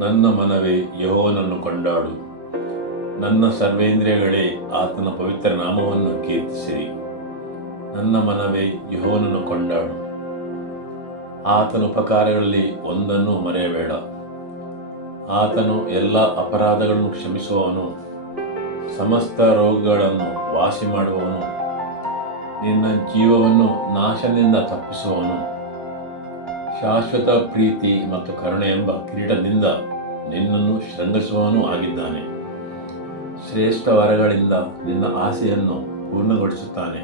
ನನ್ನ ಮನವೇ ಯೆಹೋವನನ್ನು ಕೊಂಡಾಡು. ನನ್ನ ಸರ್ವೇಂದ್ರಿಯಗಳೇ ಆತನ ಪವಿತ್ರ ನಾಮವನ್ನು ಕೀರ್ತಿಸಿರಿ. ನನ್ನ ಮನವೇ ಯೆಹೋವನನ್ನು ಕೊಂಡಾಡು. ಆತನ ಉಪಕಾರಗಳಲ್ಲಿ ಒಂದನ್ನು ಮರೆಯಬೇಡ. ಆತನು ಎಲ್ಲ ಅಪರಾಧಗಳನ್ನು ಕ್ಷಮಿಸುವವನು, ಸಮಸ್ತ ರೋಗಗಳನ್ನು ವಾಸಿ ಮಾಡುವವನು, ನಿನ್ನ ಜೀವವನ್ನು ನಾಶದಿಂದ ತಪ್ಪಿಸುವವನು, ಶಾಶ್ವತ ಪ್ರೀತಿ ಮತ್ತು ಕರುಣೆ ಎಂಬ ಕಿರೀಟದಿಂದ ನಿನ್ನನ್ನು ಶೃಂಗರಿಸುವವನೂ ಆಗಿದ್ದಾನೆ. ಶ್ರೇಷ್ಠ ವರಗಳಿಂದ ನಿನ್ನ ಆಸೆಯನ್ನು ಪೂರ್ಣಗೊಳಿಸುತ್ತಾನೆ.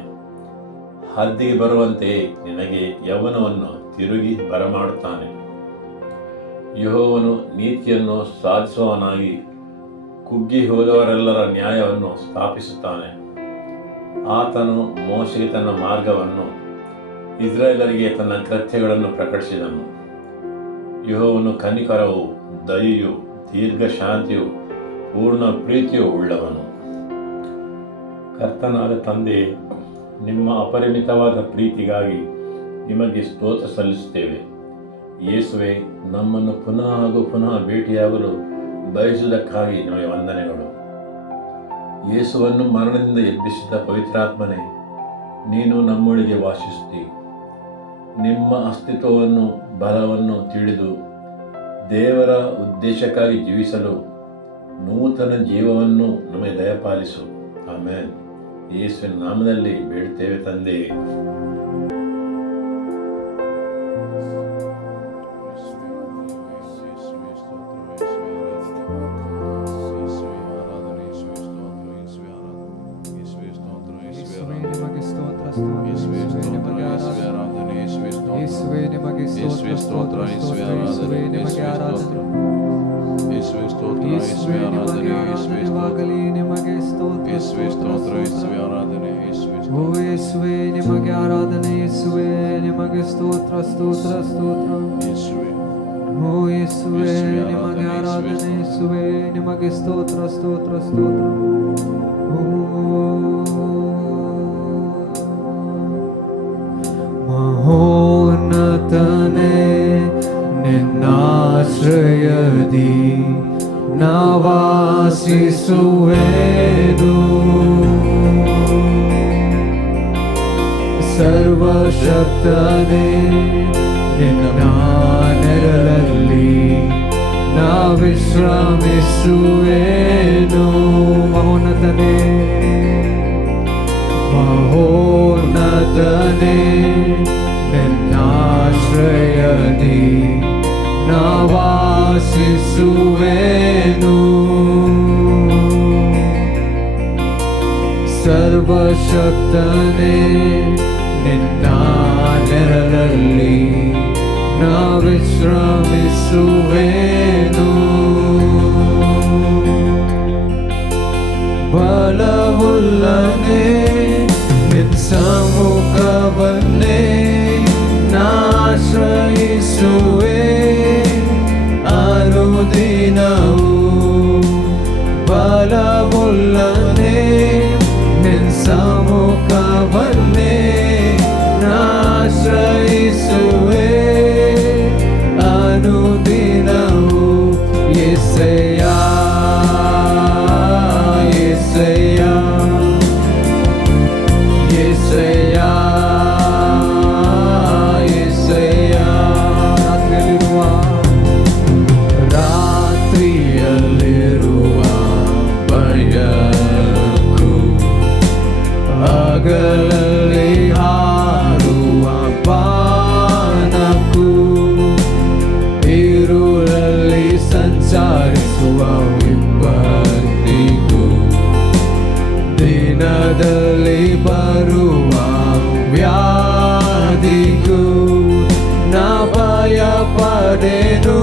ಹದ್ದಿಗೆ ಬರುವಂತೆಯೇ ನಿನಗೆ ಯೌವನವನ್ನು ತಿರುಗಿ ಬರಮಾಡುತ್ತಾನೆ. ಯೆಹೋವನು ನೀತಿಯನ್ನು ಸಾಧಿಸುವವನಾಗಿ ಕುಗ್ಗಿ ಹೋದವರೆಲ್ಲರ ನ್ಯಾಯವನ್ನು ಸ್ಥಾಪಿಸುತ್ತಾನೆ. ಆತನು ಮೋಶೆಗೆ ತನ್ನ ಮಾರ್ಗವನ್ನು, ಇಸ್ರಾಯೇಲರಿಗೆ ತನ್ನ ಕೃತ್ಯಗಳನ್ನು ಪ್ರಕಟಿಸಿದನು. ಯೆಹೋವನು ಕನಿಕರವೂ ದಯೆಯೂ ದೀರ್ಘ ಶಾಂತಿಯೂ ಪೂರ್ಣ ಪ್ರೀತಿಯೂ ಉಳ್ಳವನು. ಕರ್ತನಾದ ತಂದೆಯೇ, ನಿಮ್ಮ ಅಪರಿಮಿತವಾದ ಪ್ರೀತಿಗಾಗಿ ನಿಮಗೆ ಸ್ತೋತ್ರ ಸಲ್ಲಿಸುತ್ತೇವೆ. ಯೇಸುವೆ, ನಮ್ಮನ್ನು ಪುನಃ ಹಾಗೂ ಪುನಃ ಭೇಟಿಯಾಗಲು ಬಯಸುವುದಕ್ಕಾಗಿ ನಿಮಗೆ ವಂದನೆಗಳು. ಯೇಸುವನ್ನು ಮರಣದಿಂದ ಎಬ್ಬಿಸಿದ ಪವಿತ್ರಾತ್ಮನೇ, ನೀನು ನಮ್ಮೊಳಗೆ ವಾಸಿಸುತ್ತೀ. ನಿಮ್ಮ ಅಸ್ತಿತ್ವವನ್ನು ಬಲವನ್ನು ತಿಳಿದು ದೇವರ ಉದ್ದೇಶಕ್ಕಾಗಿ ಜೀವಿಸಲು ನೂತನ ಜೀವವನ್ನು ನಮಗೆ ದಯಪಾಲಿಸು. ಆಮೇನ್. ಯೇಸುವಿನ ನಾಮದಲ್ಲಿ ಬೇಡುತ್ತೇವೆ ತಂದೆಯೇ. ನಿಮಗೆ ಆರಾಧನೆ ಯೇಸುವೆ, ನಿಮಗೆ ಸ್ತೋತ್ರ ಸ್ತೋತ್ರ ಸ್ತೋತ್ರ. ಓ ಯೇಸುವೆ, ನಿಮಗೆ ಆರಾಧನೆ ಯೇಸುವೆ, ನಿಮಗೆ ಸ್ತೋತ್ರ ಸ್ತೋತ್ರ ಸ್ತೋತ್ರ. ಮಹೋನ್ನತನೇ, ನಿನ್ನಾಶ್ರಯದಿ ನಾವಾಸಿಸುವೆನು. ಸರ್ವಶಕ್ತನೇ, ನಿನ್ನ ನೆರಳಲ್ಲಿ ನಾ ವಿಶ್ರಮಿಸುವೆನು. ಮಹೋನ್ನತನೇ, ಮಹೋನ್ನತನೇ, ನಿನ್ನಾಶ್ರಯದಿ ನಾ ವಾಸಿಸುವೆನು. ಸರ್ವಶಕ್ತನೇ, ನಿನ್ನ ನೆರಳಲ್ಲಿ ನಾ ವಿಶ್ರಮಿಸುವೆನು. ಬಲವುಳ್ಳನೆ, ನಿನ್ನ ಸಮ್ಮುಖವನ್ನೇ ನಾಶ್ರಯಿಸುವೆ ಅನುದಿನವೂ. ಬಲವುಳ್ಳನೆ, ನಿನ್ನ ಸಮ್ಮುಖವನ್ನೇ ನಾಶ್ರಯಿಸುವೆ ಅನುದಿನವೂ. ಯೆಸಯ್ಯ, ಯೆಸಯ್ಯ, ಯೆಸಯ್ಯ, ಯೆಸಯ್ಯ. ರಾತ್ರಿಯಲ್ಲಿರುವ ಬೆಳಕು, ಹಗಲಲ್ಲಿ ಹಾರುವ ಬಾನಕ್ಕೂ, ಇರುಳಲ್ಲಿ ಸಂಚರಿಸುವ ವಿಪತ್ತಿಗೂ, ದಿನದಲ್ಲಿ ಬರುವ ವ್ಯಾಧಿಗೂ ನಾ ಭಯ ಪಡೆನು,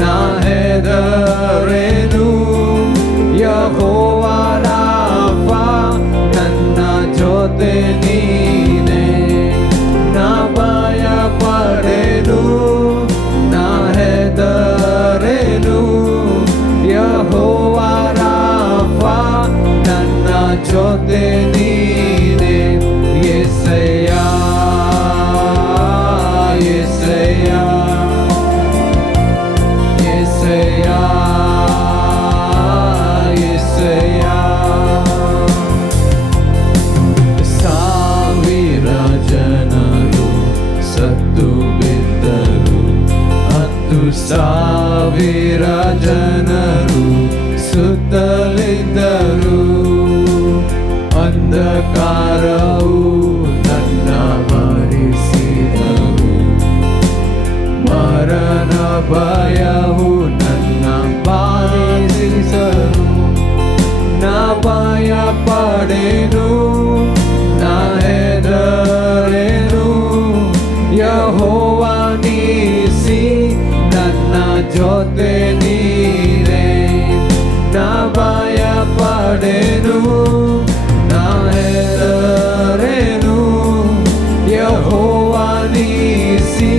ನಾ ಹೆದರೆನು. ಯೆಹೋವ ರಾಫ, ನನ್ನ ಜೊತೆ ನೀನೆ, ನಾ ಭಯ ಪಡೆನು, ನಾ ಹೆದರೆನು. ಯೆಹೋವ ರಾಫ, ನನ್ನ ಜೊತೆ ನೀನೆ. ಯೆಸಯ್ಯ, ಯೆಸಯ್ಯ, ಸಾವಿರ ಜನರು ಸುತ್ತಲಿದ್ದರು, ಅಂಧಕಾರವು ನನ್ನ ಮರೆಸಿದರು, ಮರಣ ಭಯವು ನನ್ನ ಬಾಧಿಸಿದರು. ನಾ ಭಯ ಪಡೆನು, ನಾ ಹೆದರೆನು, ಯೆಹೋವ ನೀಸಿ ನನ್ನ ಜೊತೆ ನೀನೇ. ನಾ ಭಯ ಪಡೆನು, ನಾ ಹೆದರೆನು, ಯೆಹೋವ ನೀಸಿ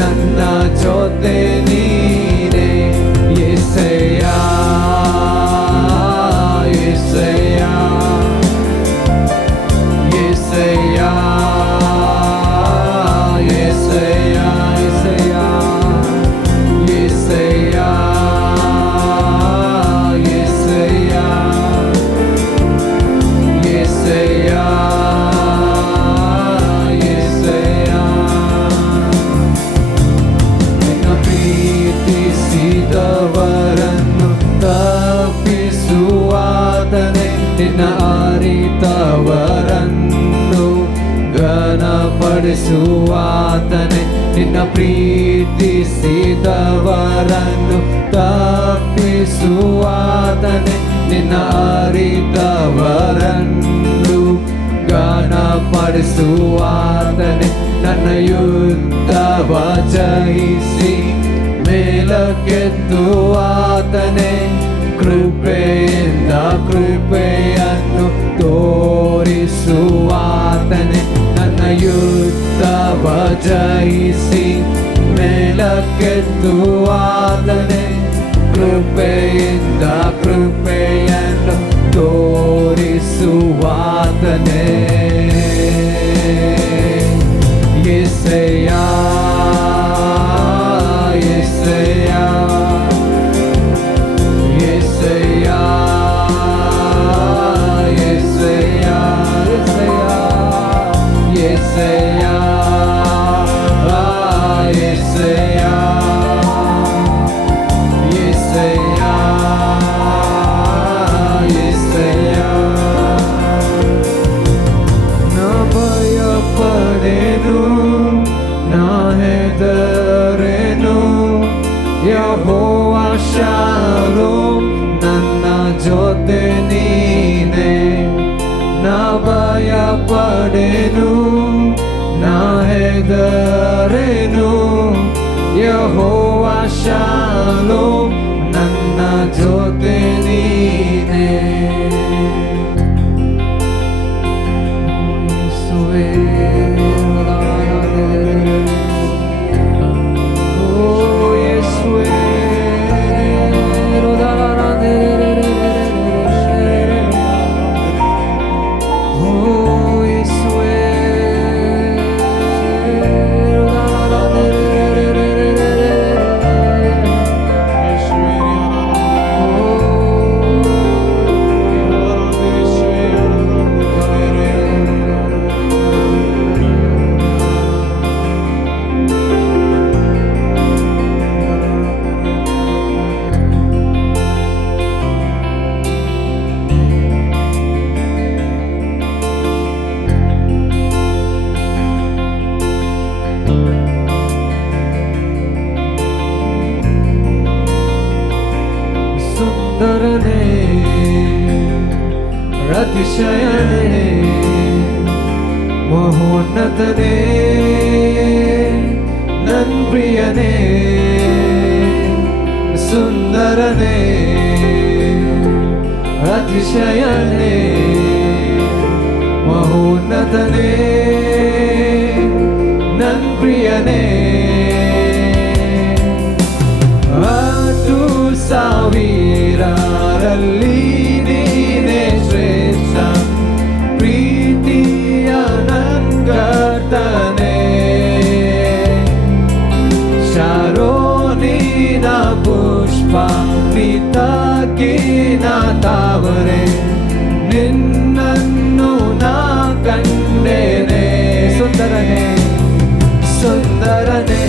ನನ್ನ ಜೊತೆ ನೀನೇ. ಯೆಹೋವ ನಿನ್ನ ಅರಿತವರನ್ನು ಘನಪಡಿಸುವಾತನೇ, ನಿನ್ನ ಪ್ರೀತಿಸಿದವರನ್ನು ತಪ್ಪಿಸುವಾತನೇ, ನಿನ್ನ ಅರಿತವರನ್ನು ಘನಪಡಿಸುವಾತನೇ. ನನ್ನ ಯುದ್ಧವ ಜಯಿಸಿ ಮೇಲಕ್ಕೆತ್ತುವಾತನೇ, ಕೃಪೆಯಿಂದ ಕೃಪೆಯನ್ನು ತೋರಿಸುವಾತನೇ. ನನ್ನ ಯುದ್ಧವ ಜಯಿಸಿ ಮೇಲಕ್ಕೆತ್ತುವಾತನೇ, ಕೃಪೆಯಿಂದ ಕೃಪೆಯನ್ನು ತೋರಿಸುವಾತನೇ. ಯೆಹೋವ ಶಾಲೋಮ್ ನನ್ನ ಜೊತೆ ನೀನೆ. ನಾ ಭಯ ಪಡೆನು, ನಾ ಹೆದರೆನು, ಯೆಹೋವ ಶಾಲೋಮ್ ನನ್ನ ಜೊತೆ ನೀನೆ. ಸುಂದರನೇ ಅತಿಶಯನೇ ಮಹೋನ್ನತನೇ ನನ್ ಪ್ರಿಯನೇ. ಸುಂದರನೇ ಅತಿಶಯನೇ ಮಹೋನ್ನತನೇ ನನ್ ಪ್ರಿಯನೇ. ಸಾವಿರರಲ್ಲಿ ನೀನೇ ಶ್ರೇಷ್ಠ, ಪ್ರೀತಿಯ ನಂಗತನೆ. ಶಾರೋನಿನ ಪುಷ್ಪ ನಿತಕಿನ ತಾವರೆ, ನಿನ್ನನ್ನು ನಾ ಕಂಡೆನೆ. ಸುಂದರನೇ ಸುಂದರನೇ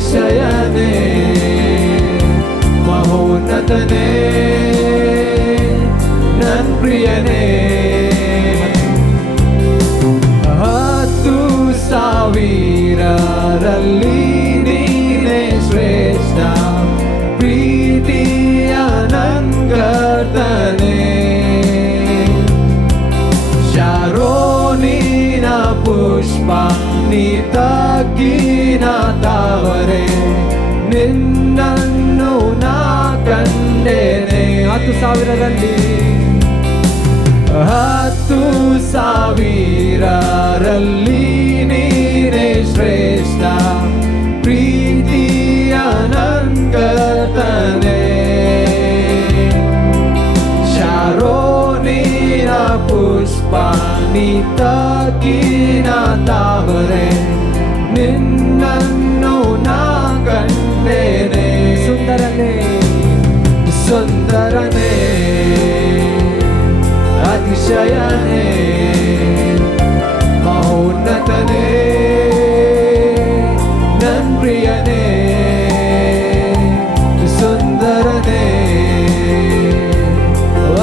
ಅತಿಶಯನೇ ಮಹೋನ್ನತನೇ ನನ್ ಪ್ರಿಯನೇ 10,000ರಲ್ಲಿ ನೀನೇ ಶ್ರೇಷ್ಠ ಪ್ರೀತಿಯ ನಂಗರ್ತನೆ ಶಾರೋನಿನ ಪುಷ್ಪ ನೀ ತಗ್ಗಿನ ತಾವರೆ ನಿನ್ನನ್ನು ನಾ ಕಂಡೇನೆ 10,000ರಲ್ಲಿ 10,000ರಲ್ಲಿ ನೀನೇ ಶ್ರೇಷ್ಠ ಪ್ರೀತಿಯ ನಂಗರ್ತನೆ ಶಾರೋನಿನ ಪುಷ್ಪ ನೀ ತಗ್ಗಿನ ತಾವರೆ ನಿನ್ನನ್ನು ನಾ ಕಂಡೇನೆ ಸುಂದರನೇ ಅತಿಶಯನೇ ಮಹೋನ್ನತನೇ ನನ್ ಪ್ರಿಯನೇ ಸುಂದರನೇ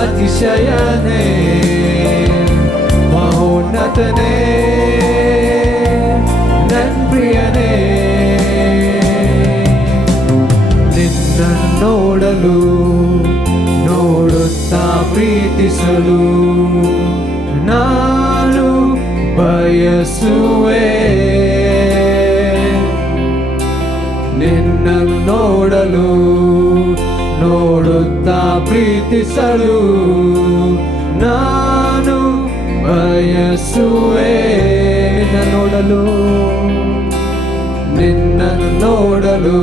ಅತಿಶಯನೇ ಮಹೋನ್ನತನೇ ನನ್ ಪ್ರಿಯನೇ ನಿನ್ನ ನೋಡಲು ನೋಡುತ್ತಾ ಪ್ರೀತಿಸಲು ನಾನು ಬಯಸುವೆ ನಿನ್ನ ನೋಡಲು ನೋಡುತ್ತಾ ಪ್ರೀತಿಸಲು ನಾನು ಬಯಸುವೆ ನಿನ್ನ ನೋಡಲು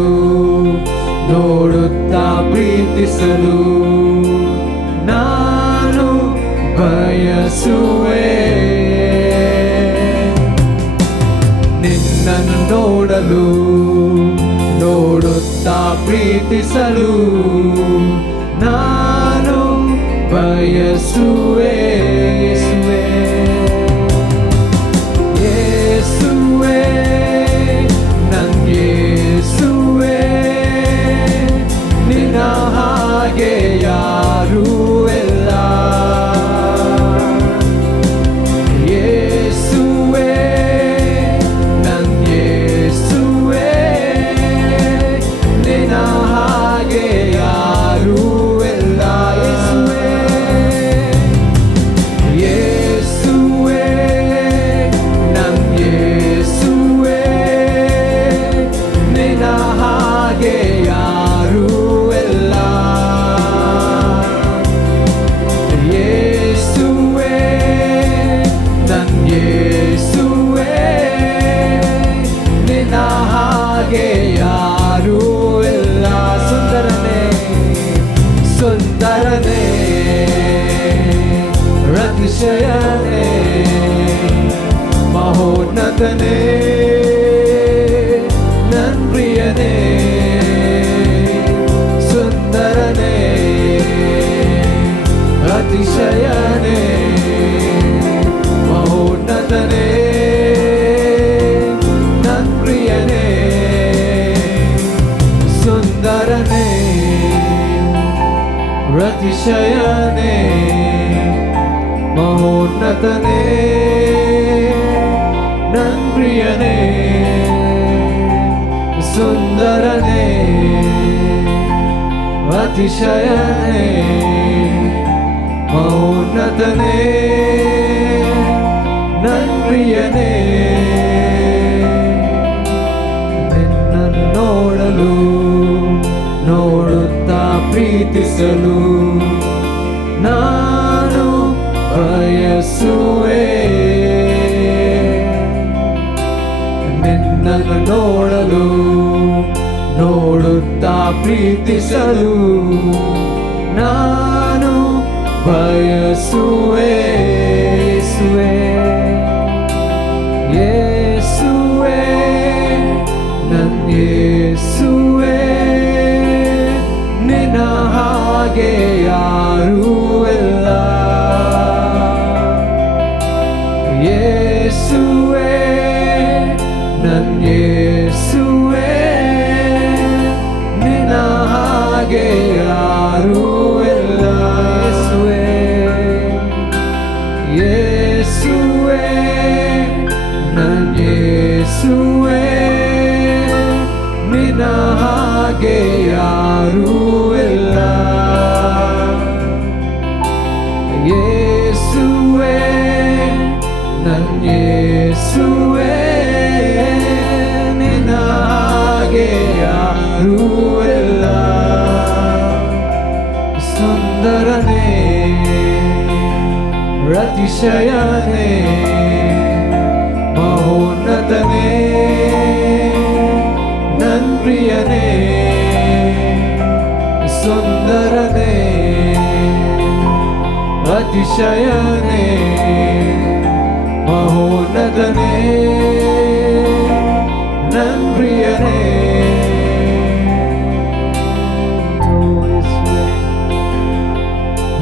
ನೋಡುತ್ತಾ ಪ್ರೀತಿಸಲು ನಾನು ಬಯಸುವೆ ನಿನ್ನನ್ನು ನೋಡಲು ನೋಡುತ್ತಾ ಪ್ರೀತಿಸಲು ನಾನು ಬಯಸುವೆ ಯೇಸುವೆ ನಂಗೇಸುವೆ ನಿನ್ನ ಹಾಗೆ ಯಾರೂ ಇಲ್ಲ ಯೇಸುವೆ ನಂಗೇಸುವೆ ನಿನ್ನ ಹಾಗೆ ಯಾರೂ ಇಲ್ಲ ಯೇಸುವೆ ನಂಗೇಸುವೆ ನಿನ್ನ ಹಾಗೆ ಯಾರೂ ಇಲ್ಲ ಯೇಸುವೆ ನಂಗೇಸುವೆ ನಿನ್ನ ಹಾಗೆ ಯಾರೂ ಇಲ್ಲ ಸುಂದರನೇ ಅತಿಶಯನೇ ಮಹೋನ್ನತನೇ ನನ್ ಪ್ರಿಯನೇ ಸುಂದರನೇ ಅತಿಶಯನೇ ಮಹೋನ್ನತನೇ ನನ್ ಪ್ರಿಯನೇ ಸುಂದರನೇ ಅತಿಶಯನೇ ಮಹೋನ್ನತನೇ ನನ್ ಪ್ರಿಯನೇ ಸುಂದರನೇ ಅತಿಶಯನೇ ಮಹೋನ್ನತನೇ ನನ್ ಪ್ರಿಯನೇ ನಿನ್ನನ್ನು ನೋಡಲು ನೋಡುತ್ತಾ ಪ್ರೀತಿಸಲು ನಾನು ಬಯಸುವೆ ನಿನ್ನನ್ನು ನೋಡಲು ನೋಡುತ್ತಾ ಪ್ರೀತಿಸಲು ನಾನು ಬಯಸುವೆ ಯೇಸುವೆ ನನ್ನ ಯೇಸುವೆ ನಿನ್ನ ಹಾಗೆ ಯಾರೂ ಇಲ್ಲ ಯೇಸುವೆ ನನ್ನ ಯೇಸುವೆ ಹಾಗೆ ಯಾರೂ ಇಲ್ಲ. ಯೇಸುವೇ ನನ್ನ ಯೇಸುವೇ ನಿನ್ನ ಹಾಗೆ ಯಾರೂ ಇಲ್ಲ. ಸುಂದರನೇ ಅತಿಶಯನೇ ಮಹೋನ್ನತನೇ ನನ್ ಪ್ರಿಯನೇ. ಸುಂದರನೇ ಅತಿಶಯನೇ ಮಹೋನ್ನತನೇ ನನ್ ಪ್ರಿಯನೇ.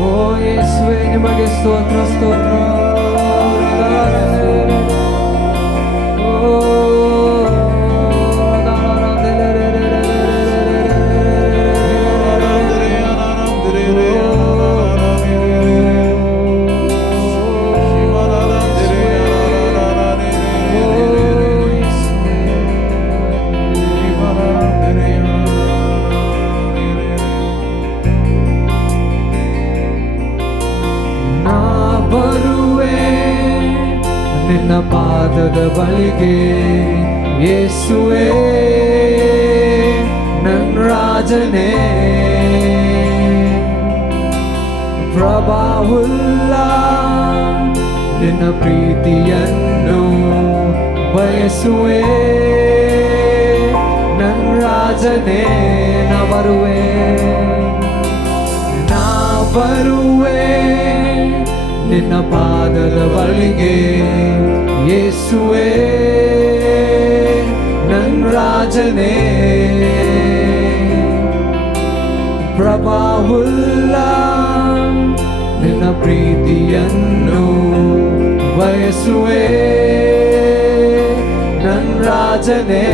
ಓ ಯೇಸುವೇ ನಿಮಗೆ ಸ್ತೋತ್ರ ಸ್ತೋತ್ರ. ನಿನ್ನ ಪಾದದ ಬಳಿಗೆ ಯೇಸುವೇ ನನ್ನ ರಾಜನೇ. ಪ್ರಭಾವುಲ್ಲ ನಿನ್ನ ಪ್ರೀತಿಯನ್ನು ಬಯಸುವೆ ನನ್ನ ರಾಜನೇ. ನಾ ಬರುವೆ ನಿನ್ನ ಪಾದದ ಬಳಿಗೆ ಯೇಸುವೇ ನನ್ನ ರಾಜನೇ. ಪ್ರಭಾವುಲ್ಲ ನಿನ್ನ ಪ್ರೀತಿಯನ್ನು ಬಯಸುವೆ ನನ್ನ ರಾಜನೇ.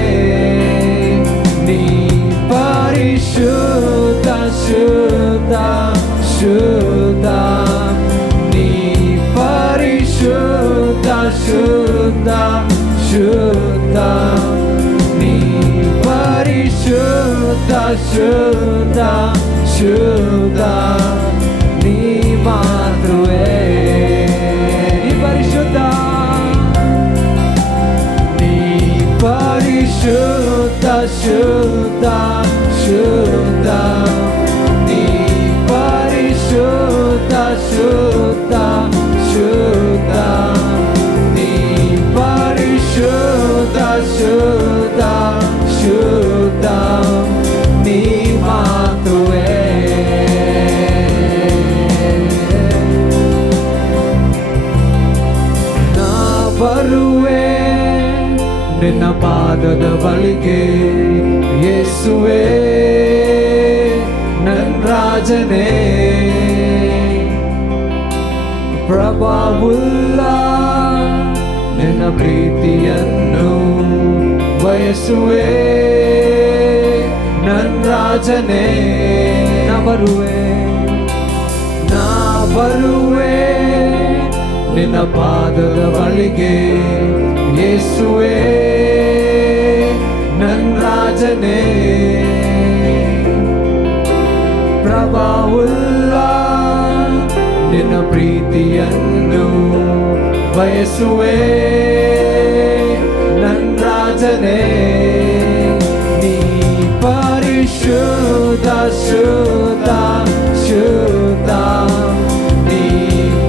ನೀ ಪರಿಶುದ್ಧ ಶುದ್ಧ ಶುದ್ಧ, ನೀ ಪರಿಶುದ್ಧ ಶುದ್ಧ ಶುದ್ಧ, ನೀ ಪರಿಶುದ್ಧ ಶುದ್ಧ ಶುದ್ಧ, ನೀ ಮಾತೃವೇ. ನೀ ಪರಿಶುದ್ಧ, ನೀ ಪರಿಶುದ್ಧ ಶುದ್ಧ ಶುದ್ಧ, ನೀ ಪರಿಶುದ್ಧ ಶುದ್ಧ ಶುದ್ಧ, ನೀ ಪರಿಶುದ್ಧ ಶುದ್ಧ ಶುದ್ಧ, ನೀ ಮಾತೃವೇ. ನಾ ಬರುವೆ ನಿನ್ನ ಪಾದದ ಬಳಿಗೆ ಯೇಸುವೇ ನನ್ನ ರಾಜನೇ. ಪ್ರಭಾವುಲ್ಲ ನಿನ್ನ ಪ್ರೀತಿಯನ್ನು ಬಯಸುವೆ ನನ್ನ ರಾಜನೇ. ನಾ ಬರುವೆ ನಿನ್ನ ಪಾದದ ಬಳಿಗೆ ಯೇಸುವೇ ನನ್ನ ರಾಜನೇ. ಪ್ರಭಾವುಲ್ಲ ನಿನ್ನ ಪ್ರೀತಿಯನ್ನು ಬಯಸುವೆ ನನ್ನ ರಾಜನೇ. ನೀ ಪರಿಶುದ್ಧ ಶುದ್ಧ ಶುದ್ಧ, ನೀ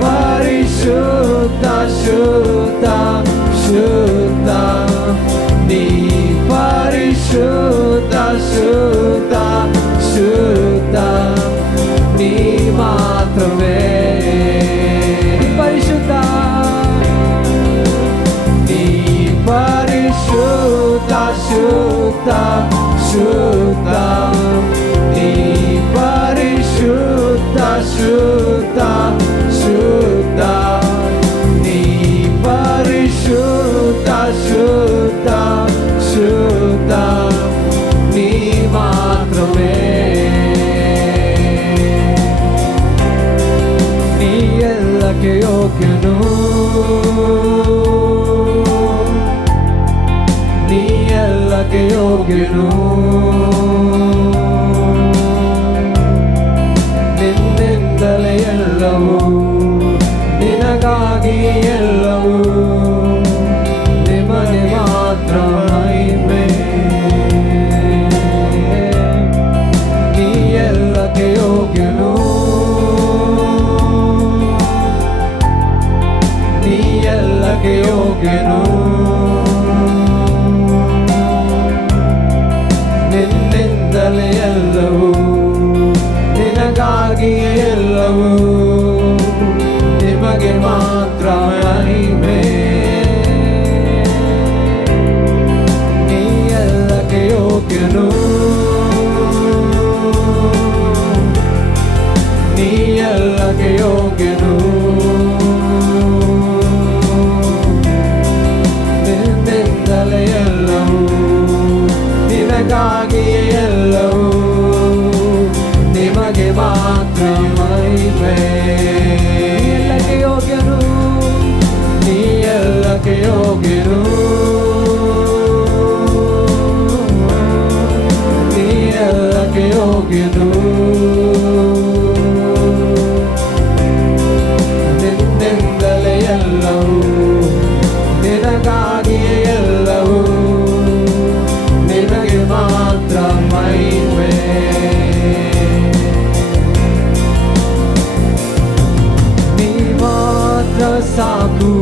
ಪರಿಶುದ್ಧ ಶುದ್ಧ ಶುದ್ಧ, ನೀ ಪರಿಶುದ್ಧ ಶುದ್ಧ ಶುದ್ಧ, ನೀ ಮಾತ್ರವೇ. ಪರಿಶುದ್ಧ, ನೀ ಪರಿಶುದ್ಧ ಶುದ್ಧ ಶುದ್ಧ, ನೀ ಪರಿಶುದ್ಧ ಶುದ್ಧ ಶುದ್ಧ, ನೀ ಪರಿಶುದ್ಧ ಶುದ್ಧ ಶುದ್ಧ, ನೀ ಮಾತ್ರವೇ. ನೀ ಎಲ್ಲಕ್ಕೆ ಯೋಗ್ಯನು, ನೀ ಎಲ್ಲಕ್ಕೆ ಯೋಗ್ಯನು, ಮಹಿಮೆ. ಎಲ್ಲಕ್ಕೆ ಯೋಗ್ಯನು, ನೀ ಎಲ್ಲಕ್ಕೆ ಯೋಗ್ಯನು, ನೀ ಎಲ್ಲಕ್ಕೆ ಯೋಗ್ಯನು. ನಿನ್ನಿಂದಲೇ ಎಲ್ಲವೂ, ನಿನಗಾಗಿಯೇ ಎಲ್ಲವೂ, ನಿನಗೆ ಮಾತ್ರ ಮಹಿಮೆ. ನೀ ಮಾತ್ರ ಸಾಕು,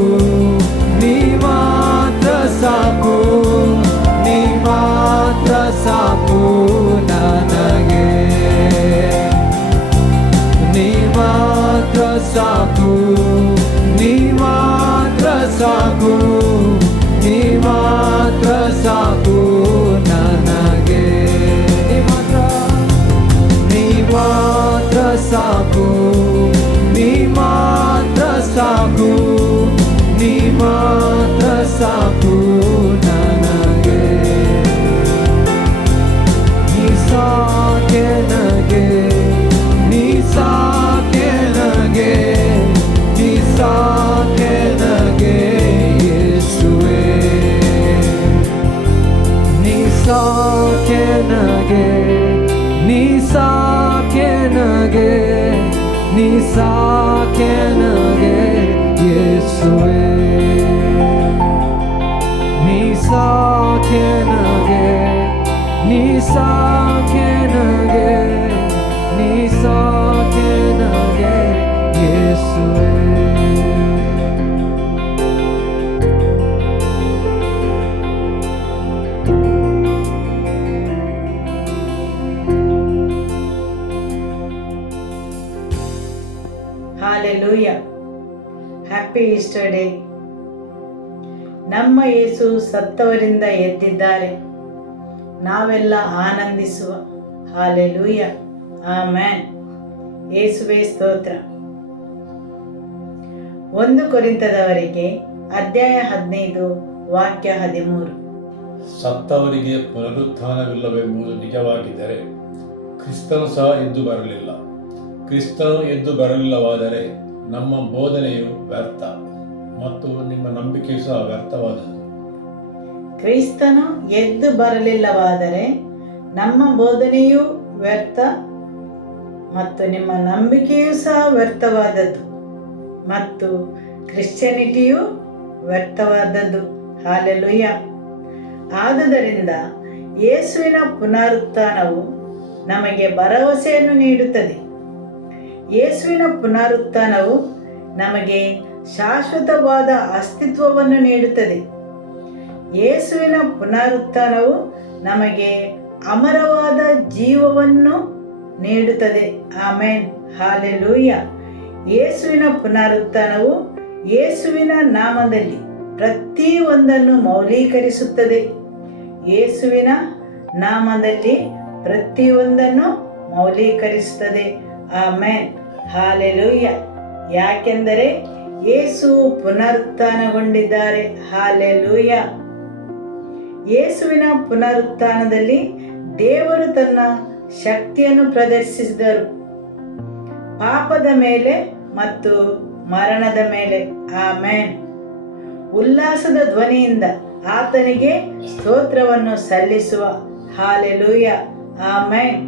ನೀ ಮಾತ್ರ ಸಾಕು, ನೀ ಮಾತ್ರ ಸಾಕು ನನಗೆ. ನೀ ಮಾತ್ರ ಸಾಕು, ನೀ ಮಾತ್ರ ಸಾಕು, ನೀ ಮಾತ್ರ ಸಾಕು ನನಗೆ. ನೀ ಮಾತ್ರ, ನೀ ಮಾತ್ರ ಸಾಕು, ನೀ ಮಾತ್ರ ಸಾಕು, ನೀ ಮಾತ್ರ ಸಾಕು ನನಗೆ. ನೀ ಸಾಕೆ ನನಗೆ, ನೀ ಸಾಕೆ ನನಗೆ, ನೀ ಸಾಕೆ ನನಗೆ ಯೇಸುವೇ. ನೀ ಸಾಕೆ ನನಗೆ, ನೀ ಸಾಕೆ ನನಗೆ, ನೀ ಸಾಕೆ ನನಗೆ ಯೇಸುವೇ. ನೀ ಸಾಕೆ ನನಗೆ, ನೀ ಸಾಕೆ ನನಗೆ, ನೀ ಸಾಕೆ ನನಗೆ ಯೇಸುವೇ. ಹಾಲೆಲೂಯ. Happy Easter day. ನಮ್ಮ ಯೇಸು ಸತ್ತವರಿಂದ ಎದ್ದಿದ್ದಾರೆ, ನಾವೆಲ್ಲ ಆನಂದಿಸುವ. Hallelujah, amen. ಯೇಸುವೇ ಸ್ತೋತ್ರ. 1 ಕೊರಿಂಥದವರಿಗೆ ಅಧ್ಯಾಯ 15 ವಾಕ್ಯ 13. ಸತ್ತವರಿಗೆ ಪುನರುತ್ಥಾನವಿಲ್ಲವೆಂಬುದು ನಿಜವಾಗಿದ್ದರೆ ಕ್ರಿಸ್ತನು ಸಹ ಎದ್ದು ಬರಲಿಲ್ಲ. ಕ್ರಿಸ್ತನು ಎದ್ದು ಬರಲಿಲ್ಲವಾದರೆ ನಮ್ಮ ಬೋಧನೆಯು ವ್ಯರ್ಥ ಮತ್ತು ನಿಮ್ಮ ನಂಬಿಕೆಯು ಸಹ ವ್ಯರ್ಥವಾದದ್ದು. ಕ್ರಿಸ್ತನು ಎದ್ದು ಬರಲಿಲ್ಲವಾದರೆ ನಮ್ಮ ಬೋಧನೆಯೂ ವ್ಯರ್ಥ ಮತ್ತು ನಿಮ್ಮ ನಂಬಿಕೆಯೂ ಸಹ ವ್ಯರ್ಥವಾದದ್ದು ಮತ್ತು ಕ್ರಿಶ್ಚಿಯಾನಿಟಿಯು ವ್ಯರ್ಥವಾದದ್ದು. ಹಾಲೆಲೂಯ. ಆದುದರಿಂದ ಯೇಸುವಿನ ಪುನರುತ್ಥಾನವು ನಮಗೆ ಭರವಸೆಯನ್ನು ನೀಡುತ್ತದೆ. ಯೇಸುವಿನ ಪುನರುತ್ಥಾನವು ನಮಗೆ ಶಾಶ್ವತವಾದ ಅಸ್ತಿತ್ವವನ್ನು ನೀಡುತ್ತದೆ. ಯೇಸುವಿನ ಪುನರುತ್ಥಾನವು ನಮಗೆ ಅಮರವಾದ ಜೀವವನ್ನು ನೀಡುತ್ತದೆ. ಆಮೆನ್. ಹಾಲೆಲೂಯ. ಯೇಸುವಿನ ಪುನರುತ್ಥಾನವು ಯೇಸುವಿನ ನಾಮದಲ್ಲಿ ಪ್ರತಿಯೊಂದನ್ನು ಮೌಲ್ಯೀಕರಿಸುತ್ತದೆ. ಯೇಸುವಿನ ನಾಮದಲ್ಲಿ ಪ್ರತಿಯೊಂದನ್ನು ಮೌಲ್ಯೀಕರಿಸುತ್ತದೆ. ಆಮೆನ್. ಹಾಲೆಲೂಯ. ಯಾಕೆಂದರೆ ಯೇಸು ಪುನರುತ್ಥಾನಗೊಂಡಿದ್ದಾರೆ. ಹಾಲೆಲೂಯ. ಯೇಸುವಿನ ಪುನರುತ್ಥಾನದಲ್ಲಿ ದೇವರು ತನ್ನ ಶಕ್ತಿಯನ್ನು ಪ್ರದರ್ಶಿಸಿದರು, ಪಾಪದ ಮೇಲೆ ಮತ್ತು ಮರಣದ ಮೇಲೆ. ಆಮೆನ್. ಉಲ್ಲಾಸದ ಧ್ವನಿಯಿಂದ ಆತನಿಗೆ ಸ್ತೋತ್ರವನ್ನು ಸಲ್ಲಿಸುವ. ಹಾಲೆಲೂಯ. ಆಮೆನ್.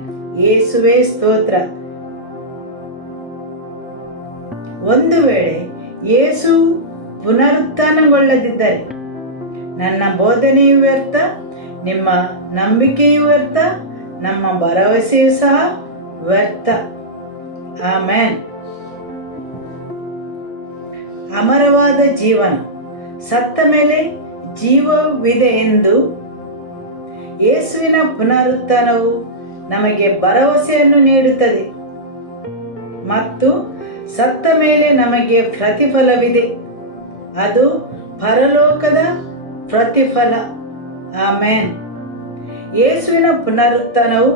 ಯೇಸುವೇ ಸ್ತೋತ್ರ. ಒಂದು ವೇಳೆ ಯೇಸು ಪುನರುತ್ಥಾನಗೊಳ್ಳದಿದ್ದರೆ ನನ್ನ ಬೋಧನೆಯು ವ್ಯರ್ಥ, ನಿಮ್ಮ ನಂಬಿಕೆಯು ವ್ಯರ್ಥ, ನಮ್ಮ ಭರವಸೆಯು ಸಹ ವ್ಯರ್ಥ. ಆಮೆನ್. ಅಮರವಾದ ಜೀವನ, ಸತ್ತ ಮೇಲೆ ಜೀವವಿದೆ ಎಂದು ಯೇಸುವಿನ ಪುನರುತ್ಥಾನವು ನಮಗೆ ಭರವಸೆಯನ್ನು ನೀಡುತ್ತದೆ ಮತ್ತು ಸತ್ತ ಮೇಲೆ ನಮಗೆ ಪ್ರತಿಫಲವಿದೆ. ಅದು ಪರಲೋಕದ ಪ್ರತಿಫಲ. ಆಮೆನ್. ಯೇಸುವಿನ ಪುನರುತ್ಥಾನವು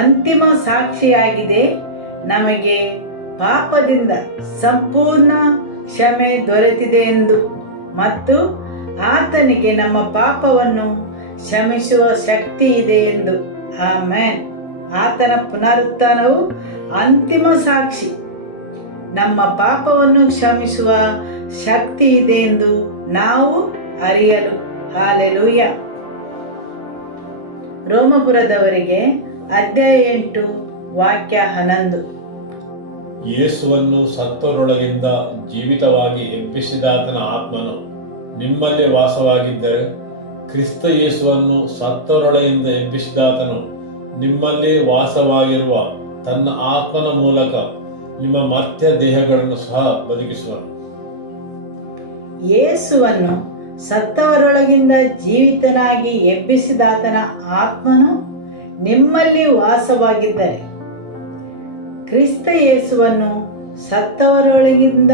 ಅಂತಿಮ ಸಾಕ್ಷಿಯಾಗಿದೆ. ನಮಗೆ ಪಾಪದಿಂದ ಸಂಪೂರ್ಣ ಕ್ಷಮೆ ದೊರೆತಿದೆ ಎಂದು ಮತ್ತು ಆತನಿಗೆ ನಮ್ಮ ಪಾಪವನ್ನು ಕ್ಷಮಿಸುವ ಶಕ್ತಿ ಇದೆ ಎಂದು. ಆಮೆನ್. ಆತನ ಪುನರುತ್ಥಾನವು ಅಂತಿಮ ಸಾಕ್ಷಿ. ನಮ್ಮ ಪಾಪವನ್ನು ಕ್ಷಮಿಸುವ ಶಕ್ತಿ ಇದೆ ಎಂದು ನಾವು ಅರಿಯಲು. ಹಾಲೆಲೂಯ. ರೋಮಪುರದವರಿಗೆ ಅಧ್ಯಾಯ 8 ವಾಕ್ಯ 11. ಯೇಸುವನ್ನು ಸತ್ತವರೊಳಗಿಂದ ಜೀವಿತವಾಗಿ ಎಬ್ಬಿಸಿದಾತನ ಆತ್ಮನು ನಿಮ್ಮಲ್ಲಿ ವಾಸವಾಗಿದ್ದರೆ, ಕ್ರಿಸ್ತ ಯೇಸುವನ್ನು ಸತ್ತವರೊಳಗಿಂದ ಎಬ್ಬಿಸಿದಾತನು ನಿಮ್ಮಲ್ಲಿ ವಾಸವಾಗಿರುವ ತನ್ನ ಆತ್ಮನ ಮೂಲಕ ನಿಮ್ಮ ಮರ್ತ್ಯ ದೇಹಗಳನ್ನು ಸಹ ಬದುಕಿಸುವನು. ಯೇಸುವನ್ನು ಸತ್ತವರೊಳಗಿಂದ ಜೀವಿತನಾಗಿ ಎಬ್ಬಿಸಿದಾತನ ಆತ್ಮನು ನಿಮ್ಮಲ್ಲಿ ವಾಸವಾಗಿದ್ದರೆ, ಕ್ರಿಸ್ತ ಯೇಸುವನ್ನು ಸತ್ತವರೊಳಗಿಂದ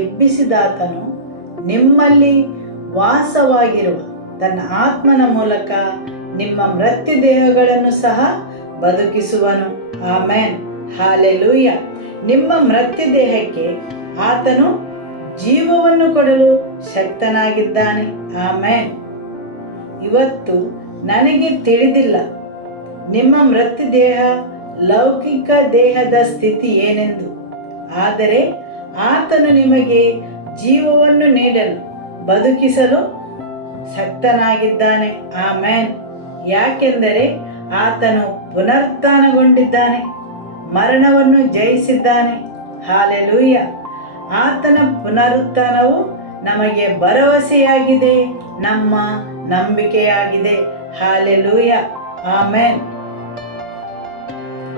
ಎಬ್ಬಿಸಿದಾತನು ನಿಮ್ಮಲ್ಲಿ ವಾಸವಾಗಿರುವ ತನ್ನ ಆತ್ಮನ ಮೂಲಕ ನಿಮ್ಮ ಮೃತ್ಯು ದೇಹಗಳನ್ನು ಸಹ ಬದುಕಿಸುವನು. ಆಮೆನ್. ಹಾಲೆಲೂಯ. ನಿಮ್ಮ ಮೃತ್ಯು ದೇಹಕ್ಕೆ ಆತನು ಜೀವವನ್ನು ಕೊಡಲು ಶಕ್ತನಾಗಿದ್ದಾನೆ. ಆಮೆನ್. ಇವತ್ತು ನನಗೆ ತಿಳಿದಿಲ್ಲ ನಿಮ್ಮ ಮೃತ್ಯು ದೇಹ ಲೌಕಿಕ ದೇಹದ ಸ್ಥಿತಿ ಏನೆಂದು, ಆದರೆ ಆತನು ನಿಮಗೆ ಜೀವವನ್ನು ನೀಡಲು ಬದುಕಿಸಲು ಶಕ್ತನಾಗಿದ್ದಾನೆ. ಆಮೆನ್. ಯಾಕೆಂದರೆ ಆತನು ಪುನರುತ್ಥಾನಗೊಂಡಿದ್ದಾನೆ, ಮರಣವನ್ನು ಜಯಿಸಿದ್ದಾನೆ. ಹಾಲೆಲೂಯ. ಆತನ ಪುನರುತ್ಥಾನವು ನಮಗೆ ಭರವಸೆಯಾಗಿದೆ, ನಮ್ಮ ನಂಬಿಕೆಯಾಗಿದೆ. ಹಾಲೆಲೂಯ. ಆಮೆನ್.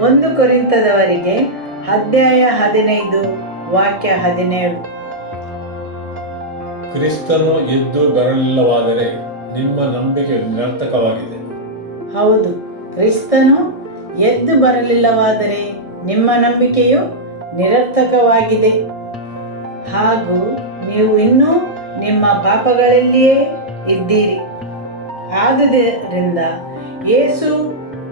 1 ಕೊರಿಂಥದವರಿಗೆ ಅಧ್ಯಾಯ 15 ವಾಕ್ಯ 17. ಕ್ರಿಸ್ತನು ಎದ್ದು ಬರಲಿಲ್ಲವಾದರೆ ನಿಮ್ಮ ನಂಬಿಕೆ ನಿರರ್ಥಕವಾಗಿದೆ. ಹೌದು, ಕ್ರಿಸ್ತನು ಎದ್ದು ಬರಲಿಲ್ಲವಾದರೆ ನಿಮ್ಮ ನಂಬಿಕೆಯು ನಿರರ್ಥಕವಾಗಿದೆ. ಹಾಗೂ ನೀವು ಇನ್ನೂ ನಿಮ್ಮ ಪಾಪಗಳಲ್ಲಿಯೇ ಇದ್ದೀರಿ. ಆದುದರಿಂದ ಯೇಸು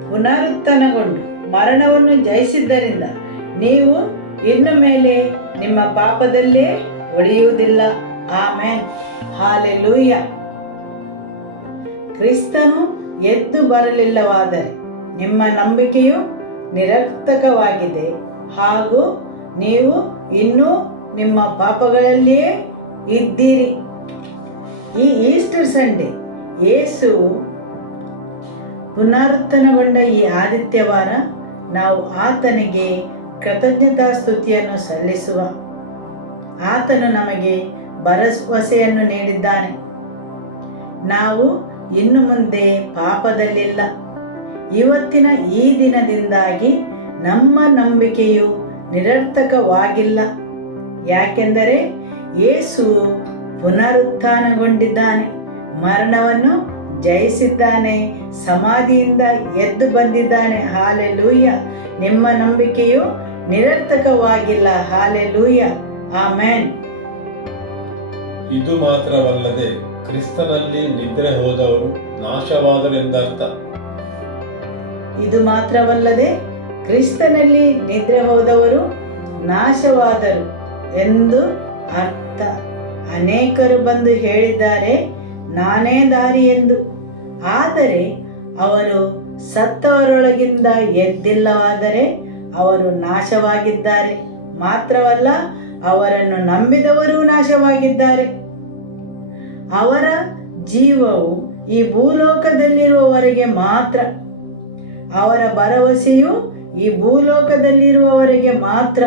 ಪುನರುತ್ಥಾನಗೊಂಡು ಮರಣವನ್ನು ಜಯಿಸಿದ್ದರಿಂದ ನೀವು ಇನ್ನು ಮೇಲೆ ನಿಮ್ಮ ಪಾಪದಲ್ಲೇ ಉಳಿಯುವುದಿಲ್ಲ. ಆಮೆನ್. ಹಾಲೆಲೂಯ. ಕ್ರಿಸ್ತನು ಎದ್ದು ಬರಲಿಲ್ಲವಾದರೆ ನಿಮ್ಮ ನಂಬಿಕೆಯು ನಿರರ್ಥಕವಾಗಿದೆ, ಹಾಗೂ ನೀವು ಇನ್ನೂ ನಿಮ್ಮ ಪಾಪಗಳಲ್ಲಿಯೇ ಇದ್ದೀರಿ. ಈ ಈಸ್ಟರ್ ಸಂಡೇ ಯೇಸು ಪುನರುತ್ಥಾನಗೊಂಡ ಈ ಆದಿತ್ಯವಾರ ನಾವು ಆತನಿಗೆ ಕೃತಜ್ಞತಾ ಸ್ತುತಿಯನ್ನು ಸಲ್ಲಿಸುವ. ಆತನು ನಮಗೆ ಭರವಸೆಯನ್ನು ನೀಡಿದ್ದಾನೆ. ನಾವು ಇನ್ನು ಮುಂದೆ ಪಾಪದಲ್ಲಿಲ್ಲ. ಇವತ್ತಿನ ಈ ದಿನದಿಂದಾಗಿ ನಮ್ಮ ನಂಬಿಕೆಯು ನಿರರ್ಥಕವಾಗಿಲ್ಲ. ಯಾಕೆಂದರೆ ಯೇಸು ಪುನರುತ್ಥಾನಗೊಂಡಿದ್ದಾನೆ, ಮರಣವನ್ನು ಜಯಿಸಿದ್ದಾನೆ, ಸಮಾಧಿಯಿಂದ ಎದ್ದು ಬಂದಿದ್ದಾನೆ. ಹಾಲೆಲೂಯ. ನಿಮ್ಮ ನಂಬಿಕೆಯು ನಿರರ್ಥಕವಾಗಿಲ್ಲ. ಹಾಲೆಲೂಯ. ಆಮೆನ್. ಇದು ಮಾತ್ರವಲ್ಲದೆ ಕ್ರಿಸ್ತನಲ್ಲಿ ನಿದ್ರೆ ಹೋದವರು ನಾಶವಾದರೆಂದರ್ಥ. ಇದು ಮಾತ್ರವಲ್ಲದೆ ಕ್ರಿಸ್ತನಲ್ಲಿ ನಿದ್ರೆ ಹೋದವರು ನಾಶವಾದರು ಎಂದು ಅರ್ಥ. ಅನೇಕರು ಬಂದು ಹೇಳಿದ್ದಾರೆ, ನಾನೇ ದಾರಿ ಎಂದು. ಆದರೆ ಅವರು ಸತ್ತವರೊಳಗಿಂದ ಎದ್ದಿಲ್ಲವಾದರೆ ಅವರು ನಾಶವಾಗಿದ್ದಾರೆ. ಮಾತ್ರವಲ್ಲ, ಅವರನ್ನು ನಂಬಿದವರೂ ನಾಶವಾಗಿದ್ದಾರೆ. ಅವರ ಜೀವವು ಈ ಭೂಲೋಕದಲ್ಲಿರುವವರೆಗೆ ಮಾತ್ರ. ಅವರ ಭರವಸೆಯು ಈ ಭೂಲೋಕದಲ್ಲಿರುವವರೆಗೆ ಮಾತ್ರ.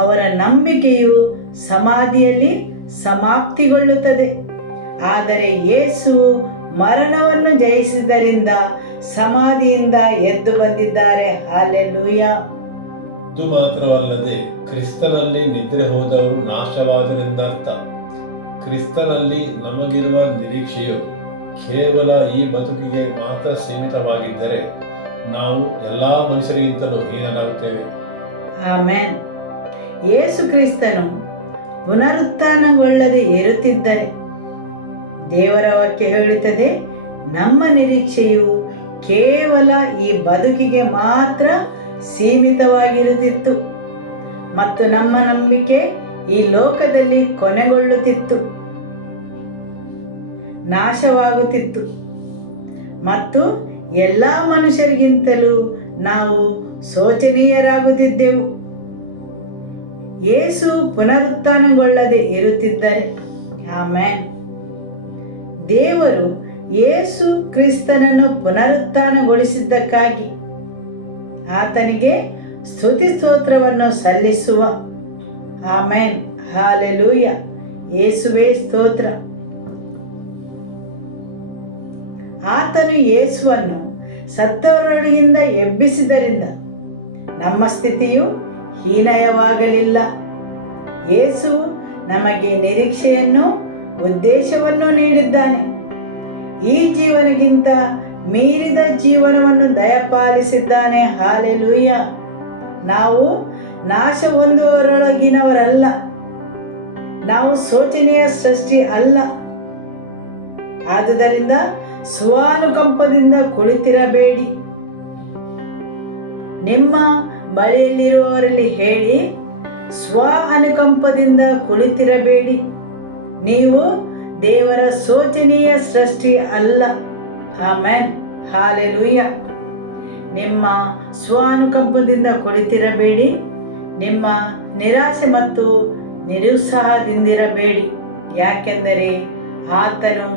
ಅವರ ನಂಬಿಕೆಯು ಸಮಾಧಿಯಲ್ಲಿ ಸಮಾಪ್ತಿಗೊಳ್ಳುತ್ತದೆ. ಆದರೆ ಯೇಸು ಮರಣವನ್ನು ಜಯಿಸಿದ್ದರಿಂದ ಸಮಾಧಿಯಿಂದ ಎದ್ದು ಬಂದಿದ್ದಾರೆ. ಹಾಲೆಲೂಯ. ಇದು ಮಾತ್ರವಲ್ಲದೆ ಕ್ರಿಸ್ತನಲ್ಲಿ ನಿದ್ರೆ ಹೋದವರು ನಾಶವಾದರೆಂದರ್ಥ. ಕ್ರಿಸ್ತನಲ್ಲಿ ನಮಗಿರುವ ನಿರೀಕ್ಷೆಯು ಕೇವಲ ಈ ಬದುಕಿಗೆ ಮಾತ್ರ ಸೀಮಿತವಾಗಿದ್ದರೆ ನಾವು ಎಲ್ಲ ಮನುಷ್ಯರಿಗಿಂತಲೂ ಹೀನರಾಗುತ್ತೇವೆ. ಆಮೆನ್. ಯೇಸು ಕ್ರಿಸ್ತನು ಪುನರುತ್ಥಾನಗೊಳ್ಳದೆ ಇರುತ್ತಿದ್ದರೆ, ದೇವರ ವಾಕ್ಯ ಹೇಳುತ್ತದೆ, ನಮ್ಮ ನಿರೀಕ್ಷೆಯು ಕೇವಲ ಈ ಬದುಕಿಗೆ ಮಾತ್ರ ಸೀಮಿತವಾಗಿರುತ್ತಿತ್ತು ಮತ್ತು ನಮ್ಮ ನಂಬಿಕೆ ಈ ಲೋಕದಲ್ಲಿ ಕೊನೆಗೊಳ್ಳುತ್ತಿತ್ತು, ನಾಶವಾಗುತ್ತಿತ್ತು ಮತ್ತು ಎಲ್ಲ ಮನುಷ್ಯರಿಗಿಂತಲೂ ನಾವು ಶೋಚನೀಯರಾಗುತ್ತಿದ್ದೆವು. ಯೇಸು ಪುನರುತ್ಥಾನಗೊಳ್ಳದೆ ಇರುತ್ತಿದ್ದರೆ, ಆಮೆನ್. ದೇವರು ಯೇಸು ಕ್ರಿಸ್ತನನ್ನು ಪುನರುತ್ಥಾನಗೊಳಿಸಿದ್ದಕ್ಕಾಗಿ ಆತನಿಗೆ ಸ್ತುತಿ ಸ್ತೋತ್ರವನ್ನು ಸಲ್ಲಿಸುವ. ಆಮೆನ್. ಹಾಲೆಲೂಯ. ಯೇಸುವೇ ಸ್ತೋತ್ರ. ಆತನು ಯೇಸುವನ್ನು ಸತ್ತವರೊಳಗಿಂದ ಎಬ್ಬಿಸಿದ್ದರಿಂದ ನಮ್ಮ ಸ್ಥಿತಿಯು ಹೀನಯವಾಗಲಿಲ್ಲ. ಯೇಸು ನಮಗೆ ನಿರೀಕ್ಷೆಯನ್ನು, ಉದ್ದೇಶವನ್ನು ನೀಡಿದ್ದಾನೆ. ಈ ಜೀವನಕ್ಕಿಂತ ಮೀರಿದ ಜೀವನವನ್ನು ದಯಪಾಲಿಸಿದ್ದಾನೆ. ಹಾಲೆಲೂಯ. ನಾವು ನಾಶ ಹೊಂದುವವರೊಳಗಿನವರಲ್ಲ. ನಾವು ಶೋಚನೀಯ ಸೃಷ್ಟಿ ಅಲ್ಲ. ಆದುದರಿಂದ ಸ್ವಾನುಕಂಪದಿಂದ ಕುಳಿತಿರಬೇಡಿ. ನಿಮ್ಮ ಬಳಿಯಲ್ಲಿರುವವರಲ್ಲಿ ಹೇಳಿ, ಸ್ವ ಅನುಕಂಪದಿಂದ ಕುಳಿತಿರಬೇಡಿ. ನೀವು ದೇವರ ಶೋಚನೀಯ ಸೃಷ್ಟಿ ಅಲ್ಲ. ಆಮೆನ್. ಹಾಲೆಲೂಯ. ನಿಮ್ಮ ಸ್ವಾನುಕಂಪದಿಂದ ಕುಳಿತಿರಬೇಡಿ. ನಿಮ್ಮ ನಿರಾಶೆ ಮತ್ತು ನಿರುತ್ಸಾಹದಿಂದಿರಬೇಡಿ. ಯಾಕೆಂದರೆ ಆತನು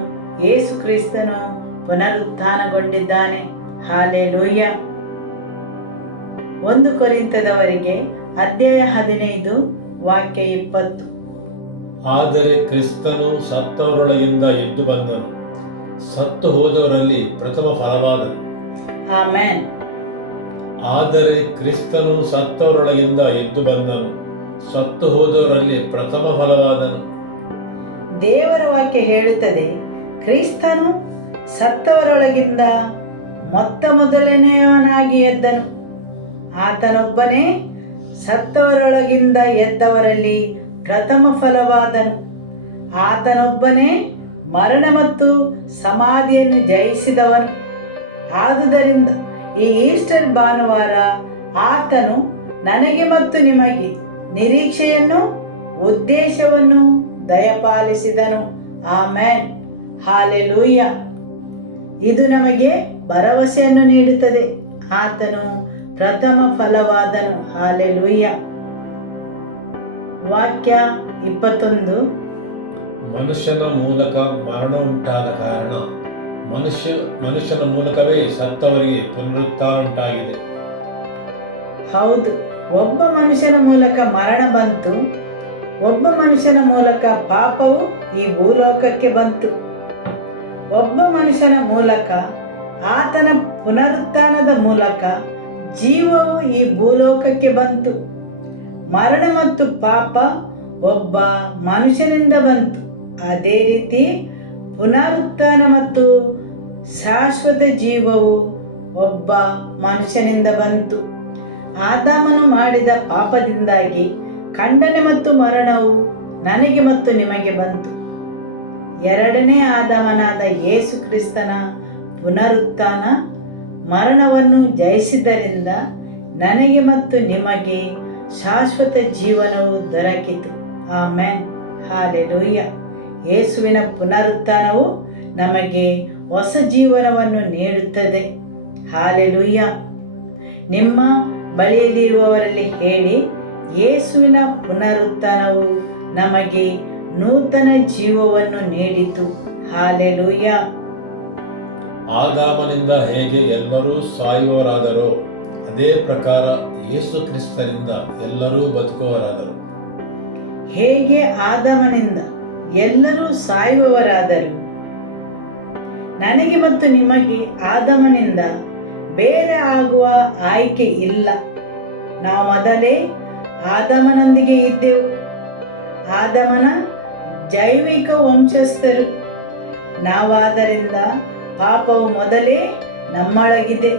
ಯೇಸು ಕ್ರಿಸ್ತನು ಪುನರುತ್ಥಾನಗೊಂಡಿದ್ದಾನೆ. ಹಾಲೆಲೂಯ. 1 ಕೊರಿಂಥದವರಿಗೆ ಅಧ್ಯಾಯ 15 ವಾಕ್ಯ 20. ಆದರೆ ಕ್ರಿಸ್ತನು ಸತ್ತವರೊಳಗಿಂದ ಎದ್ದು ಬಂದನು, ಸತ್ತು ಹೋದವರಲ್ಲಿ ಪ್ರಥಮ ಫಲವಾದನು. ಆಮೆನ್. ಆದರೆ ಕ್ರಿಸ್ತನು ಸತ್ತವರೊಳಗಿಂದ ಎದ್ದು ಬಂದನು, ಸತ್ತು ಹೋದವರಲ್ಲಿ ಪ್ರಥಮ ಫಲವಾದನು. ದೇವರ ವಾಕ್ಯ ಹೇಳುತ್ತದೆ, ಕ್ರಿಸ್ತನು ಸತ್ತವರೊಳಗಿಂದ ಮೊದಲನೆಯವನಾಗಿ ಎದ್ದನು. ಆತನೊಬ್ಬನೇ ಸತ್ತವರೊಳಗಿಂದ ಎದ್ದವರಲ್ಲಿ ಪ್ರಥಮ ಫಲವಾದನು. ಆತನೊಬ್ಬನೇ ಮರಣ ಮತ್ತು ಸಮಾಧಿಯನ್ನು ಜಯಿಸಿದವನು. ಆದುದರಿಂದ ಈ ಈಸ್ಟರ್ ಭಾನುವಾರ ಆತನು ನನಗೆ ಮತ್ತು ನಿಮಗೆ ನಿರೀಕ್ಷೆಯನ್ನು, ಉದ್ದೇಶವನ್ನು ದಯಪಾಲಿಸಿದನು. ಆಮೆನ್. ಹಾಲೆಲೂಯ. ಇದು ನಮಗೆ ಭರವಸೆಯನ್ನು ನೀಡುತ್ತದೆ. ಆತನು ಪ್ರಥಮ ಫಲವಾದನು. ಹಾಲೆಲೂಯ. ವಾಕ್ಯ 21. ಮನುಷ್ಯನ ಮೂಲಕ ಮರಣ ಉಂಟಾದ ಕಾರಣ ಮನುಷ್ಯನ ಮೂಲಕವೇ ಸತ್ತವರಿಗೆ ಪುನರುತ್ಥಾನ ಉಂಟಾಗಿದೆ. ಹೌದು, ಒಬ್ಬ ಮನುಷ್ಯನ ಮೂಲಕ ಮರಣ ಬಂತು. ಒಬ್ಬ ಮನುಷ್ಯನ ಮೂಲಕ ಪಾಪವು ಈ ಭೂಲೋಕಕ್ಕೆ ಬಂತು. ಒಬ್ಬ ಮನುಷ್ಯನ ಮೂಲಕ, ಆತನ ಪುನರುತ್ಥಾನದ ಮೂಲಕ ಜೀವವು ಈ ಭೂಲೋಕಕ್ಕೆ ಬಂತು. ಮರಣ ಮತ್ತು ಪಾಪ ಒಬ್ಬ ಮನುಷ್ಯನಿಂದ ಬಂತು. ಅದೇ ರೀತಿ ಪುನರುತ್ಥಾನ ಮತ್ತು ಶಾಶ್ವತ ಜೀವವು ಒಬ್ಬ ಮನುಷ್ಯನಿಂದ ಬಂತು. ಆದಾಮನು ಮಾಡಿದ ಪಾಪದಿಂದಾಗಿ ಖಂಡನೆ ಮತ್ತು ಮರಣವು ನನಗೆ ಮತ್ತು ನಿಮಗೆ ಬಂತು. ಎರಡನೇ ಆದಾಮನಾದ ಯೇಸು ಕ್ರಿಸ್ತನ ಪುನರುತ್ಥಾನ ಮರಣವನ್ನು ಜಯಿಸಿದ್ದರಿಂದ ನನಗೆ ಮತ್ತು ನಿಮಗೆ ಶಾಶ್ವತ ಜೀವನವು ದೊರಕಿತು. ಆಮೆನ್. ಹಾಲೆಲೂಯ. ಯೇಸುವಿನ ಪುನರುತ್ಥಾನವು ನಮಗೆ ಹೊಸ ಜೀವನವನ್ನು ನೀಡುತ್ತದೆ. ಹಾಲೆಲೂಯ. ನಿಮ್ಮ ಬಳಿಯಲ್ಲಿರುವವರಲ್ಲಿ ಹೇಳಿ, ಯೇಸುವಿನ ಪುನರುತ್ಥಾನವು ನಮಗೆ ನೂತನ ಜೀವವನ್ನು ನೀಡಿತು. ಹಾಲೆಲೂಯ. ಆದಾಮನಿಂದ ಹೇಗೆ ಎಲ್ಲರೂ ಸಾಯುವವರಾದರೋ ಅದೇ ಪ್ರಕಾರ ಯೇಸು ಕ್ರಿಸ್ತನಿಂದ ಎಲ್ಲರೂ ಬದುಕುವವರಾದರು. ಹೇಗೆ ಆದಾಮನಿಂದ ಎಲ್ಲರೂ ಸಾಯುವವರಾದರು, ನನಗೆ ಮತ್ತು ನಿಮಗೆ ಆದಾಮನಿಂದ ಬೇರೆ ಆಗುವ ಆಯ್ಕೆ ಇಲ್ಲ. ನಾವು ಮೊದಲೇ ಆದಾಮನೊಂದಿಗೆ ಇದ್ದೆವು. ಆದಾಮನ ಜೈವಿಕ ವಂಶಸ್ಥರು ನಾವಾದ್ದರಿಂದ ಪಾಪವು ಮೊದಲೇ ನಮ್ಮೊಳಗಿದೆ.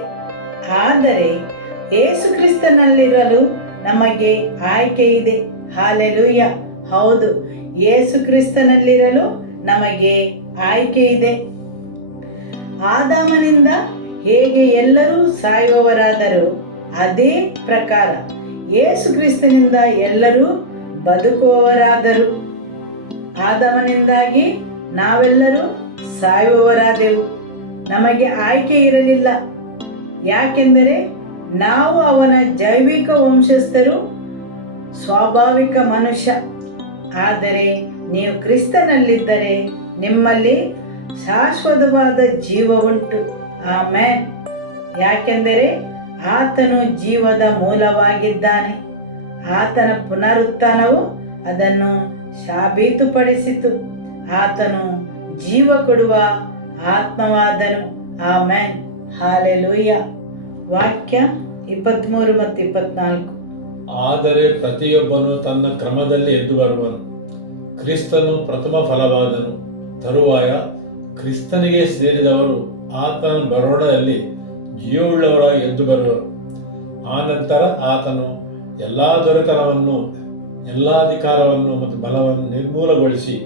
ಆದರೆ ಯೇಸು ಕ್ರಿಸ್ತನಲ್ಲಿರಲು ನಮಗೆ ಆಯ್ಕೆ ಇದೆ. ಹಾಲೆಲೂಯ. ಹೌದು, ಯೇಸು ಕ್ರಿಸ್ತನಲ್ಲಿರಲು ನಮಗೆ ಆಯ್ಕೆ ಇದೆ. ಆದಾಮನಿಂದ ಹೇಗೆ ಎಲ್ಲರೂ ಸಾಯುವವರಾದರೂ ಅದೇ ಪ್ರಕಾರ ಯೇಸು ಕ್ರಿಸ್ತನಿಂದ ಎಲ್ಲರೂ ಬದುಕುವವರಾದರು. ಆದಾಮನಿಂದಾಗಿ ನಾವೆಲ್ಲರೂ ಸಾಯುವವರಾದೆವು. ನಮಗೆ ಆಯ್ಕೆ ಇರಲಿಲ್ಲ. ಯಾಕೆಂದರೆ ನಾವು ಅವನ ಜೈವಿಕ ವಂಶಸ್ಥರು, ಸ್ವಾಭಾವಿಕ ಮನುಷ್ಯ. ಆದರೆ ನೀವು ಕ್ರಿಸ್ತನಲ್ಲಿದ್ದರೆ ನಿಮ್ಮಲ್ಲಿ ಶಾಶ್ವತವಾದ ಜೀವ ಉಂಟು. ಆಮೆನ್. ಯಾಕೆಂದರೆ ಆತನು ಜೀವದ ಮೂಲವಾಗಿದ್ದಾನೆ. ಆತನ ಪುನರುತ್ಥಾನವು ಅದನ್ನು ಸಾಬೀತುಪಡಿಸಿತು. ಆತನು ಜೀವ ಕೊಡುವ ಆತ್ಮವಾದನು. ಆಮೆನ್. ಹಾಲೆಲೂಯ. ವಾಕ್ಯ 23 ಮತ್ತು 24. ಆದರೆ ಪ್ರತಿಯೊಬ್ಬನು ತನ್ನ ಕ್ರಮದಲ್ಲಿ ಎದ್ದು ಬರುವನು. ಕ್ರಿಸ್ತನು ಪ್ರಥಮ ಫಲವಾದನು. ತರುವಾಯ ಕ್ರಿಸ್ತನಿಗೆ ಸೇರಿದವರು ಆತನ ಬರೋಣದಲ್ಲಿ ಜೀವವುಳ್ಳವರಾಗಿ ಎದ್ದು ಬರುವರು. ಆನಂತರ ಆತನು ಎಲ್ಲ ದೊರೆತನವನ್ನು, ಎಲ್ಲ ಅಧಿಕಾರವನ್ನು ಮತ್ತು ಬಲವನ್ನು ನಿರ್ಮೂಲಗೊಳಿಸಿ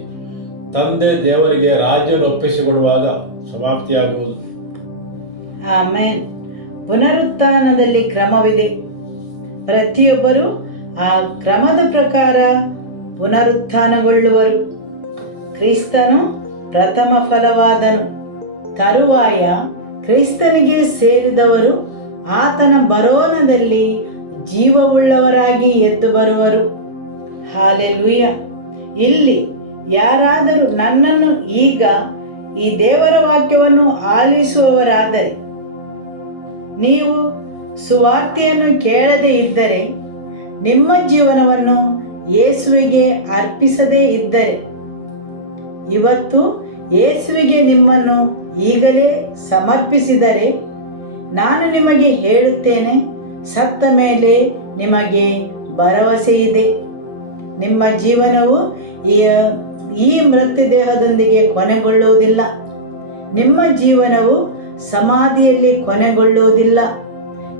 ತಂದೆ ದೇವರಿಗೆ ರಾಜ್ಯವನ್ನು ಒಪ್ಪಿಸಿಕೊಡುವಾಗ ಸಮಾಪ್ತಿಯಾಗುವುದು. ಆಮೆನ್. ಪುನರುತ್ಥಾನದಲ್ಲಿ ಕ್ರಮವಿದೆ. ಪ್ರತಿಯೊಬ್ಬರು ಆ ಕ್ರಮದ ಪ್ರಕಾರ ಪುನರುತ್ಥಾನಗೊಳ್ಳುವರು. ಕ್ರಿಸ್ತನು ಪ್ರಥಮ ಫಲವಾದನು. ತರುವಾಯ ಕ್ರಿಸ್ತನಿಗೆ ಸೇರಿದವರು ಆತನ ಬರೋಣದಲ್ಲಿ ಜೀವವುಳ್ಳವರಾಗಿ ಎದ್ದು ಬರುವರು. ಹಾಲೆಲೂಯ. ಇಲ್ಲಿ ಯಾರಾದರೂ ನನ್ನನ್ನು ಈಗ ಈ ದೇವರ ವಾಕ್ಯವನ್ನು ಆಲಿಸುವವರಾದರೆ, ನೀವು ಸುವಾರ್ತೆಯನ್ನು ಕೇಳದೇ ಇದ್ದರೆ, ನಿಮ್ಮ ಜೀವನವನ್ನು ಯೇಸುವಿಗೆ ಅರ್ಪಿಸದೇ ಇದ್ದರೆ, ಇವತ್ತು ಯೇಸುವಿಗೆ ನಿಮ್ಮನ್ನು ಈಗಲೇ ಸಮರ್ಪಿಸಿದರೆ, ನಾನು ನಿಮಗೆ ಹೇಳುತ್ತೇನೆ, ಸತ್ತ ಮೇಲೆ ನಿಮಗೆ ಭರವಸೆ ಇದೆ. ನಿಮ್ಮ ಜೀವನವು ಈ ಮೃತ್ಯು ದೇಹದೊಂದಿಗೆ ಕೊನೆಗೊಳ್ಳುವುದಿಲ್ಲ. ನಿಮ್ಮ ಜೀವನವು ಸಮಾಧಿಯಲ್ಲಿ ಕೊನೆಗೊಳ್ಳುವುದಿಲ್ಲ.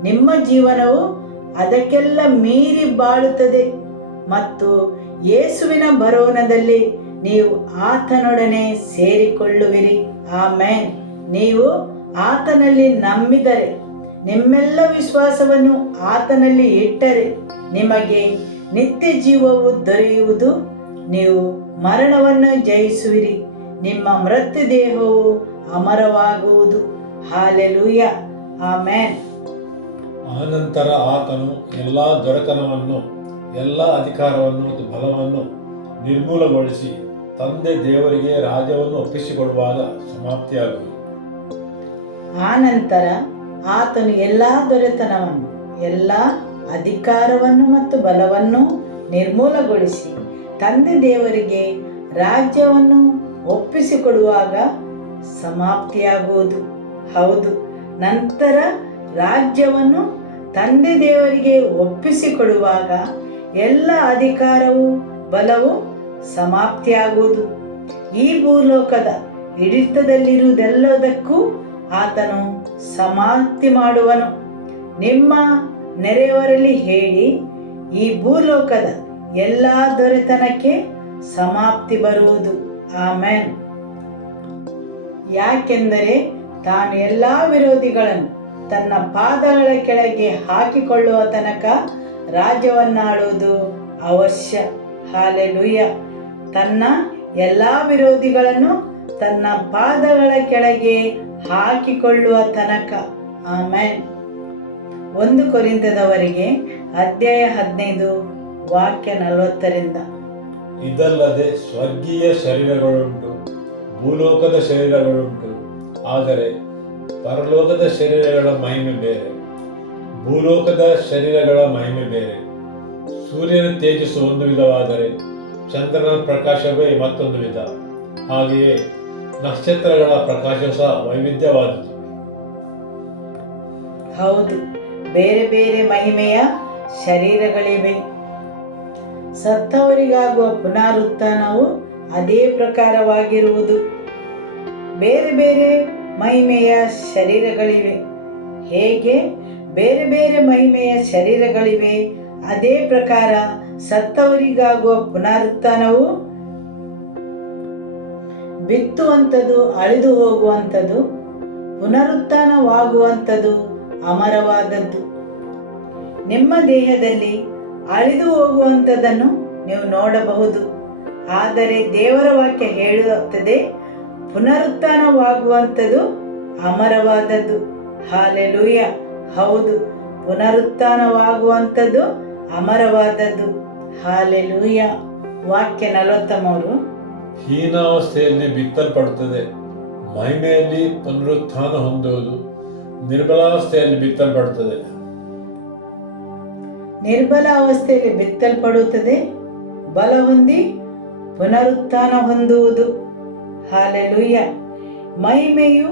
ನಿಮ್ಮ ಜೀವನವು ಅದಕ್ಕೆಲ್ಲ ಮೀರಿ ಬಾಳುತ್ತದೆ ಮತ್ತು ಯೇಸುವಿನ ಬರೋಣದಲ್ಲಿ ನೀವು ಆತನೊಡನೆ ಸೇರಿಕೊಳ್ಳುವಿರಿ. ಆಮೆನ್. ನೀವು ಆತನಲ್ಲಿ ನಂಬಿದರೆ, ನಿಮ್ಮೆಲ್ಲ ವಿಶ್ವಾಸವನ್ನು ಆತನಲ್ಲಿ ಇಟ್ಟರೆ ನಿಮಗೆ ನಿತ್ಯ ಜೀವವು ದೊರೆಯುವುದು. ನೀವು ಮರಣವನ್ನು ಜಯಿಸುವಿರಿ. ನಿಮ್ಮ ಮೃತ್ಯು ದೇಹವು ಅಮರವಾಗುವುದು. ಹಾಲೆಲೂಯ. ಆಮೆನ್. ಆನಂತರ ಆತನು ಎಲ್ಲ ದೊರೆತನವನ್ನು, ಎಲ್ಲ ಅಧಿಕಾರವನ್ನು ಮತ್ತು ಬಲವನ್ನು ನಿರ್ಮೂಲಗೊಳಿಸಿ ತಂದೆ ದೇವರಿಗೆ ರಾಜ್ಯವನ್ನು ಒಪ್ಪಿಸಿಕೊಡುವಾಗ ಸಮಾಪ್ತಿಯಾಗುವುದು. ಆನಂತರ ಆತನು ಎಲ್ಲ ದೊರೆತನವನ್ನು, ಎಲ್ಲ ಅಧಿಕಾರವನ್ನು ಮತ್ತು ಬಲವನ್ನು ನಿರ್ಮೂಲಗೊಳಿಸಿ ತಂದೆ ದೇವರಿಗೆ ರಾಜ್ಯವನ್ನು ಒಪ್ಪಿಸಿಕೊಡುವಾಗ ಸಮಾಪ್ತಿಯಾಗುವುದು. ಹೌದು, ನಂತರ ರಾಜ್ಯವನ್ನು ತಂದೆ ದೇವರಿಗೆ ಒಪ್ಪಿಸಿಕೊಡುವಾಗ ಎಲ್ಲ ಅಧಿಕಾರವು ಬಲವು ಸಮಾಪ್ತಿಯಾಗುವುದು. ಈ ಭೂಲೋಕದ ಹಿಡಿತದಲ್ಲಿರುವುದೆಲ್ಲದಕ್ಕೂ ಆತನು ಸಮಾಪ್ತಿ ಮಾಡುವನು. ನಿಮ್ಮ ನೆರೆಯವರಲ್ಲಿ ಹೇಳಿ, ಈ ಭೂಲೋಕದ ಎಲ್ಲ ದೊರೆತನಕ್ಕೆ ಸಮಾಪ್ತಿ ಬರುವುದು. ಆಮೆನ್. ಯಾಕೆಂದರೆ ತಾನು ಎಲ್ಲ ವಿರೋಧಿಗಳನ್ನು ತನ್ನ ಪಾದಗಳ ಕೆಳಗೆ ಹಾಕಿಕೊಳ್ಳುವ ತನಕ ರಾಜ್ಯವನ್ನಾಳುವುದು ಅವಶ್ಯ. ಹಾಲೆಲೂಯ. ತನ್ನ ಎಲ್ಲ ವಿರೋಧಿಗಳನ್ನು ತನ್ನ ಪಾದಗಳ ಕೆಳಗೆ ಹಾಕಿಕೊಳ್ಳುವ ತನಕ. ಆಮೆನ್. 1 ಕೊರಿಂಥದವರಿಗೆ ಅಧ್ಯಾಯ 15 ವಾಕ್ಯ 40. ಇದಲ್ಲದೆ ಸ್ವರ್ಗೀಯ ಶರೀರಗಳುಂಟು, ಭೂಲೋಕದ ಶರೀರಗಳುಂಟು. ಆದರೆ ಪರಲೋಕದ ಶರೀರಗಳ ಮಹಿಮೆ ಬೇರೆ, ಭೂಲೋಕದ ಶರೀರಗಳ ಮಹಿಮೆ ಬೇರೆ. ಸೂರ್ಯನ ತೇಜಸ್ಸು ಒಂದು ವಿಧವಾದರೆ ಚಂದ್ರನ ಪ್ರಕಾಶವೇ ಮತ್ತೊಂದು ವಿಧ. ಹಾಗೆಯೇ ನಕ್ಷತ್ರಗಳ ಪ್ರಕಾಶ ಸಹ ವೈವಿಧ್ಯವಾದುದು. ಹೌದು, ಬೇರೆ ಬೇರೆ ಮಹಿಮೆಯ ಶರೀರಗಳಿವೆ. ಸತ್ತವರಿಗಾಗುವ ಪುನರುತ್ಥಾನವು ಅದೇ ಪ್ರಕಾರವಾಗಿರುವುದು. ಬೇರೆ ಬೇರೆ ಮಹಿಮೆಯ ಶರೀರಗಳಿವೆ. ಹೇಗೆ ಬೇರೆ ಬೇರೆ ಮಹಿಮೆಯ ಶರೀರಗಳಿವೆ, ಅದೇ ಪ್ರಕಾರ ಸತ್ತವರಿಗಾಗುವ ಪುನರುತ್ಥಾನವು ಬಿತ್ತುವಂಥದ್ದು ಅಳಿದು ಹೋಗುವಂಥದ್ದು, ಪುನರುತ್ಥಾನವಾಗುವಂಥದ್ದು ಅಮರವಾದದ್ದು. ನಿಮ್ಮ ದೇಹದಲ್ಲಿ ಅಳಿದು ಹೋಗುವಂಥದ್ದನ್ನು ನೀವು ನೋಡಬಹುದು, ಆದರೆ ದೇವರ ವಾಕ್ಯ ಹೇಳುತ್ತದೆ ಪುನರುತ್ಥಾನವಾಗುವಂಥದ್ದು ಅಮರವಾದದ್ದು. ಹಾಲೆಲೂಯ. ಹೌದು, ಪುನರುತ್ಥಾನವಾಗುವಂಥದ್ದು ಅಮರವಾದದ್ದು. ಹಾಲೆಲೂಯ. ವಾಕ್ಯ 43. ಹೀನಾವಸ್ಥೆಯಲ್ಲಿ ಬಿತ್ತಲ್ಪಡುತ್ತದೆ, ಮಹಿಮೆಯಲ್ಲಿ ಪುನರುತ್ಥಾನ ಹೊಂದುವುದು ನಿರ್ಬಲಾವಸ್ಥೆಯಲ್ಲಿ ಬಿತ್ತಲ್ಪಡುತ್ತದೆ. ನಿರ್ಬಲ ಅವಸ್ಥೆಯಲ್ಲಿ ಬಿತ್ತಲ್ಪಡುತ್ತದೆ, ಬಲ ಹೊಂದಿ ಪುನರುತ್ಥಾನ ಹೊಂದುವುದು. ಹಾಲೆಲೂಯ. ಮಹಿಮೆಯು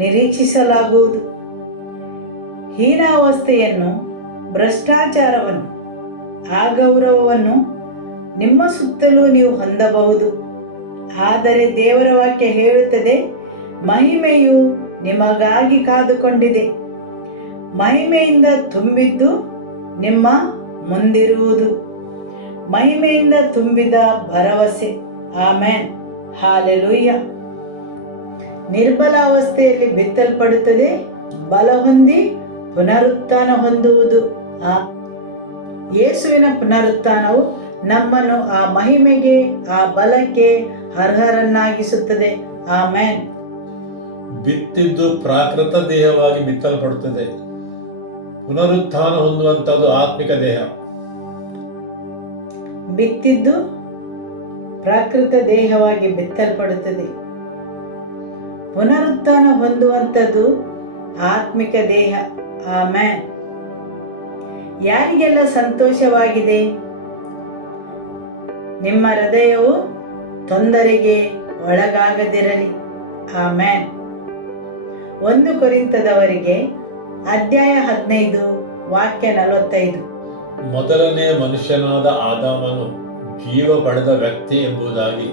ನಿರೀಕ್ಷಿಸಲಾಗುವುದು. ಹೀನಾವಸ್ಥೆಯನ್ನು, ಭ್ರಷ್ಟಾಚಾರವನ್ನು, ಅಗೌರವವನ್ನು ನಿಮ್ಮ ಸುತ್ತಲೂ ನೀವು ಹೊಂದಬಹುದು. ಆದರೆ ದೇವರ ವಾಕ್ಯ ಹೇಳುತ್ತದೆ, ಮಹಿಮೆಯು ನಿಮಗಾಗಿ ಕಾದುಕೊಂಡಿದೆ. ಮಹಿಮೆಯಿಂದ ತುಂಬಿದ್ದು ನಿಮ್ಮ ಮುಂದಿರುವುದು. ಮಹಿಮೆಯಿಂದ ತುಂಬಿದ ಭರವಸೆ. ಆಮೆನ್. ಹಾಲೆಲೂಯ. ನಿರ್ಬಲ ಅವಸ್ಥೆಯಲ್ಲಿ ಬಿತ್ತಲ್ಪಡುತ್ತದೆ, ಬಲ ಹೊಂದಿ ಪುನರುತ್ಥಾನ ಹೊಂದುವುದು. ಯೇಸುವಿನ ಪುನರುತ್ಥಾನವು ನಮ್ಮನ್ನು ಆ ಮಹಿಮೆಗೆ, ಆ ಬಲಕ್ಕೆ ಅರ್ಹರನ್ನಾಗಿಸುತ್ತದೆ. ಆಮೆನ್. ಬಿತ್ತಿದ್ದು ಪ್ರಾಕೃತ ದೇಹವಾಗಿ ಬಿತ್ತಲ್ಪಡುತ್ತದೆ, ಪುನರುತ್ಥಾನ ಹೊಂದುವಂಥದ್ದು ಆತ್ಮಿಕ ದೇಹ. ಬಿತ್ತಿದ್ದು ಪ್ರಾಕೃತ ದೇಹವಾಗಿ ಬಿತ್ತಲ್ಪಡುತ್ತದೆ, ಪುನರುತ್ಥಾನ ಹೊಂದುವಂಥದ್ದು ಆತ್ಮಿಕ ದೇಹ. ಆಮೆನ್. ಯಾರಿಗೆಲ್ಲ ಸಂತೋಷವಾಗಿದೆ? ನಿಮ್ಮ ಹೃದಯವು ತೊಂದರೆಗೆ ಒಳಗಾಗದಿರಲಿ. ಆಮೆನ್. 1 ಕೊರಿಂಥದವರಿಗೆ ಅಧ್ಯಾಯ 15 ವಾಕ್ಯ 45. ಮೊದಲನೇ ಮನುಷ್ಯನಾದ ಆದಾಮನು ಜೀವ ಪಡೆದ ವ್ಯಕ್ತಿ ಎಂಬುದಾಗಿ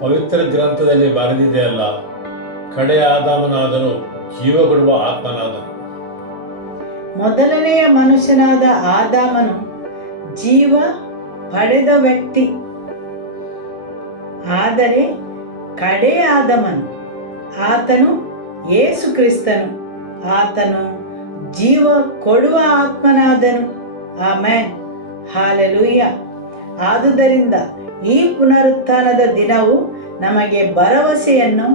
ಪವಿತ್ರ ಗ್ರಂಥದಲ್ಲಿ ಬರೆದಿದೆಯಲ್ಲ, ಕಡೆಯ ಆದಾಮನಾದನು ಜೀವ ಕೊಡುವ ಆತ್ಮನಾದನು. ಮೊದಲನೆಯ ಮನುಷ್ಯನಾದ ಆದಾಮನು ಜೀವ ಪಡೆದ ವ್ಯಕ್ತಿ. ಆದರೆ ಕಡೆಯ ಆದಾಮನು, ಆತನು ಯೇಸು ಕ್ರಿಸ್ತನು, ಆತನು ಜೀವ ಕೊಡುವ ಆತ್ಮನಾದನು. ಆಮೆನ್. ಹಾಲೆಲೂಯ. ಆದುದರಿಂದ ಈ ಪುನರುತ್ಥಾನದ ದಿನವು ನಮಗೆ ಭರವಸೆಯನ್ನು,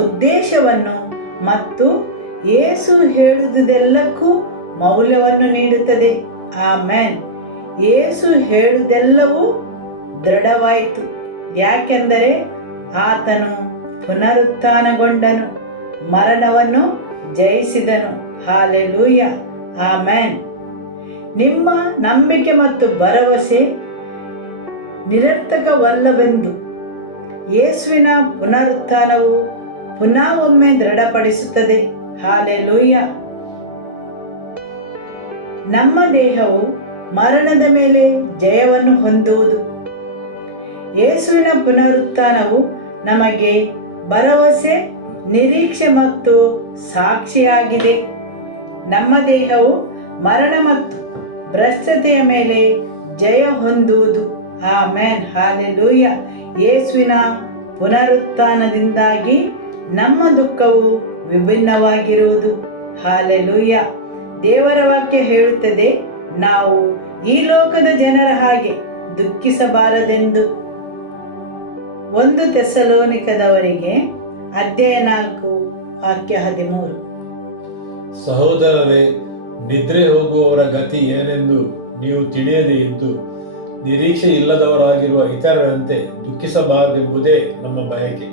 ಉದ್ದೇಶವನ್ನು ಮತ್ತು ಯೇಸು ಹೇಳುವುದೆಲ್ಲಕ್ಕೂ ಮೌಲ್ಯವನ್ನು ನೀಡುತ್ತದೆ. ಆಮೆನ್. ಯೇಸು ಹೇಳುವುದೆಲ್ಲವೂ ದೃಢವಾಯಿತು, ಯಾಕೆಂದರೆ ಆತನು ಪುನರುತ್ಥಾನಗೊಂಡನು, ಮರಣವನ್ನು ಜಯಿಸಿದನು. ಹಾಲೆಲೂಯ. ಆಮೆನ್. ನಿಮ್ಮ ನಂಬಿಕೆ ಮತ್ತು ಭರವಸೆ ನಿರರ್ಥಕವಲ್ಲವೆಂದು ಯೇಸುವಿನ ಪುನರುತ್ಥಾನವು ಪುನಃ ಒಮ್ಮೆ ದೃಢಪಡಿಸುತ್ತದೆ. ಹಾಲೆಲೂಯ. ನಮ್ಮ ದೇಹವು ಮರಣದ ಮೇಲೆ ಜಯವನ್ನು ಹೊಂದುವುದು. ಯೇಸುವಿನ ಪುನರುತ್ಥಾನವು ನಮಗೆ ಭರವಸೆ, ನಿರೀಕ್ಷೆ ಮತ್ತು ಸಾಕ್ಷಿಯಾಗಿದೆ. ನಮ್ಮ ದೇಹವು ಮರಣ ಮತ್ತು ಭ್ರಷ್ಟತೆಯ ಮೇಲೆ ಜಯ ಹೊಂದುವುದು. ಆಮೆನ್. ಹಾಲೆಲೂಯ. ಯೇಸುವಿನ ಪುನರುತ್ಥಾನದಿಂದಾಗಿ ನಮ್ಮ ದುಃಖವು ವಿಭಿನ್ನವಾಗಿರುವುದು. ಹಾಲೆಲೂಯ. ದೇವರ ವಾಕ್ಯ ಹೇಳುತ್ತದೆ, ನಾವು ಈ ಲೋಕದ ಜನರ ಹಾಗೆ ದುಃಖಿಸಬಾರದೆಂದು. 1 ಥೆಸಲೋನಿಕದವರಿಗೆ ಅಧ್ಯಾಯ 4 ವಾಕ್ಯ 13. ಸಹೋದರರೇ, ನಿದ್ರೆ ಹೋಗುವವರ ಗತಿ ಏನೆಂದು ನೀವು ತಿಳಿಯದೆ ಇದ್ದು ನಿರೀಕ್ಷೆ ಇಲ್ಲದವರಾಗಿರುವ ಇತರರಂತೆ ದುಃಖಿಸಬಾರದೆಂಬುದೇ ನಮ್ಮ ಬಯಕೆ.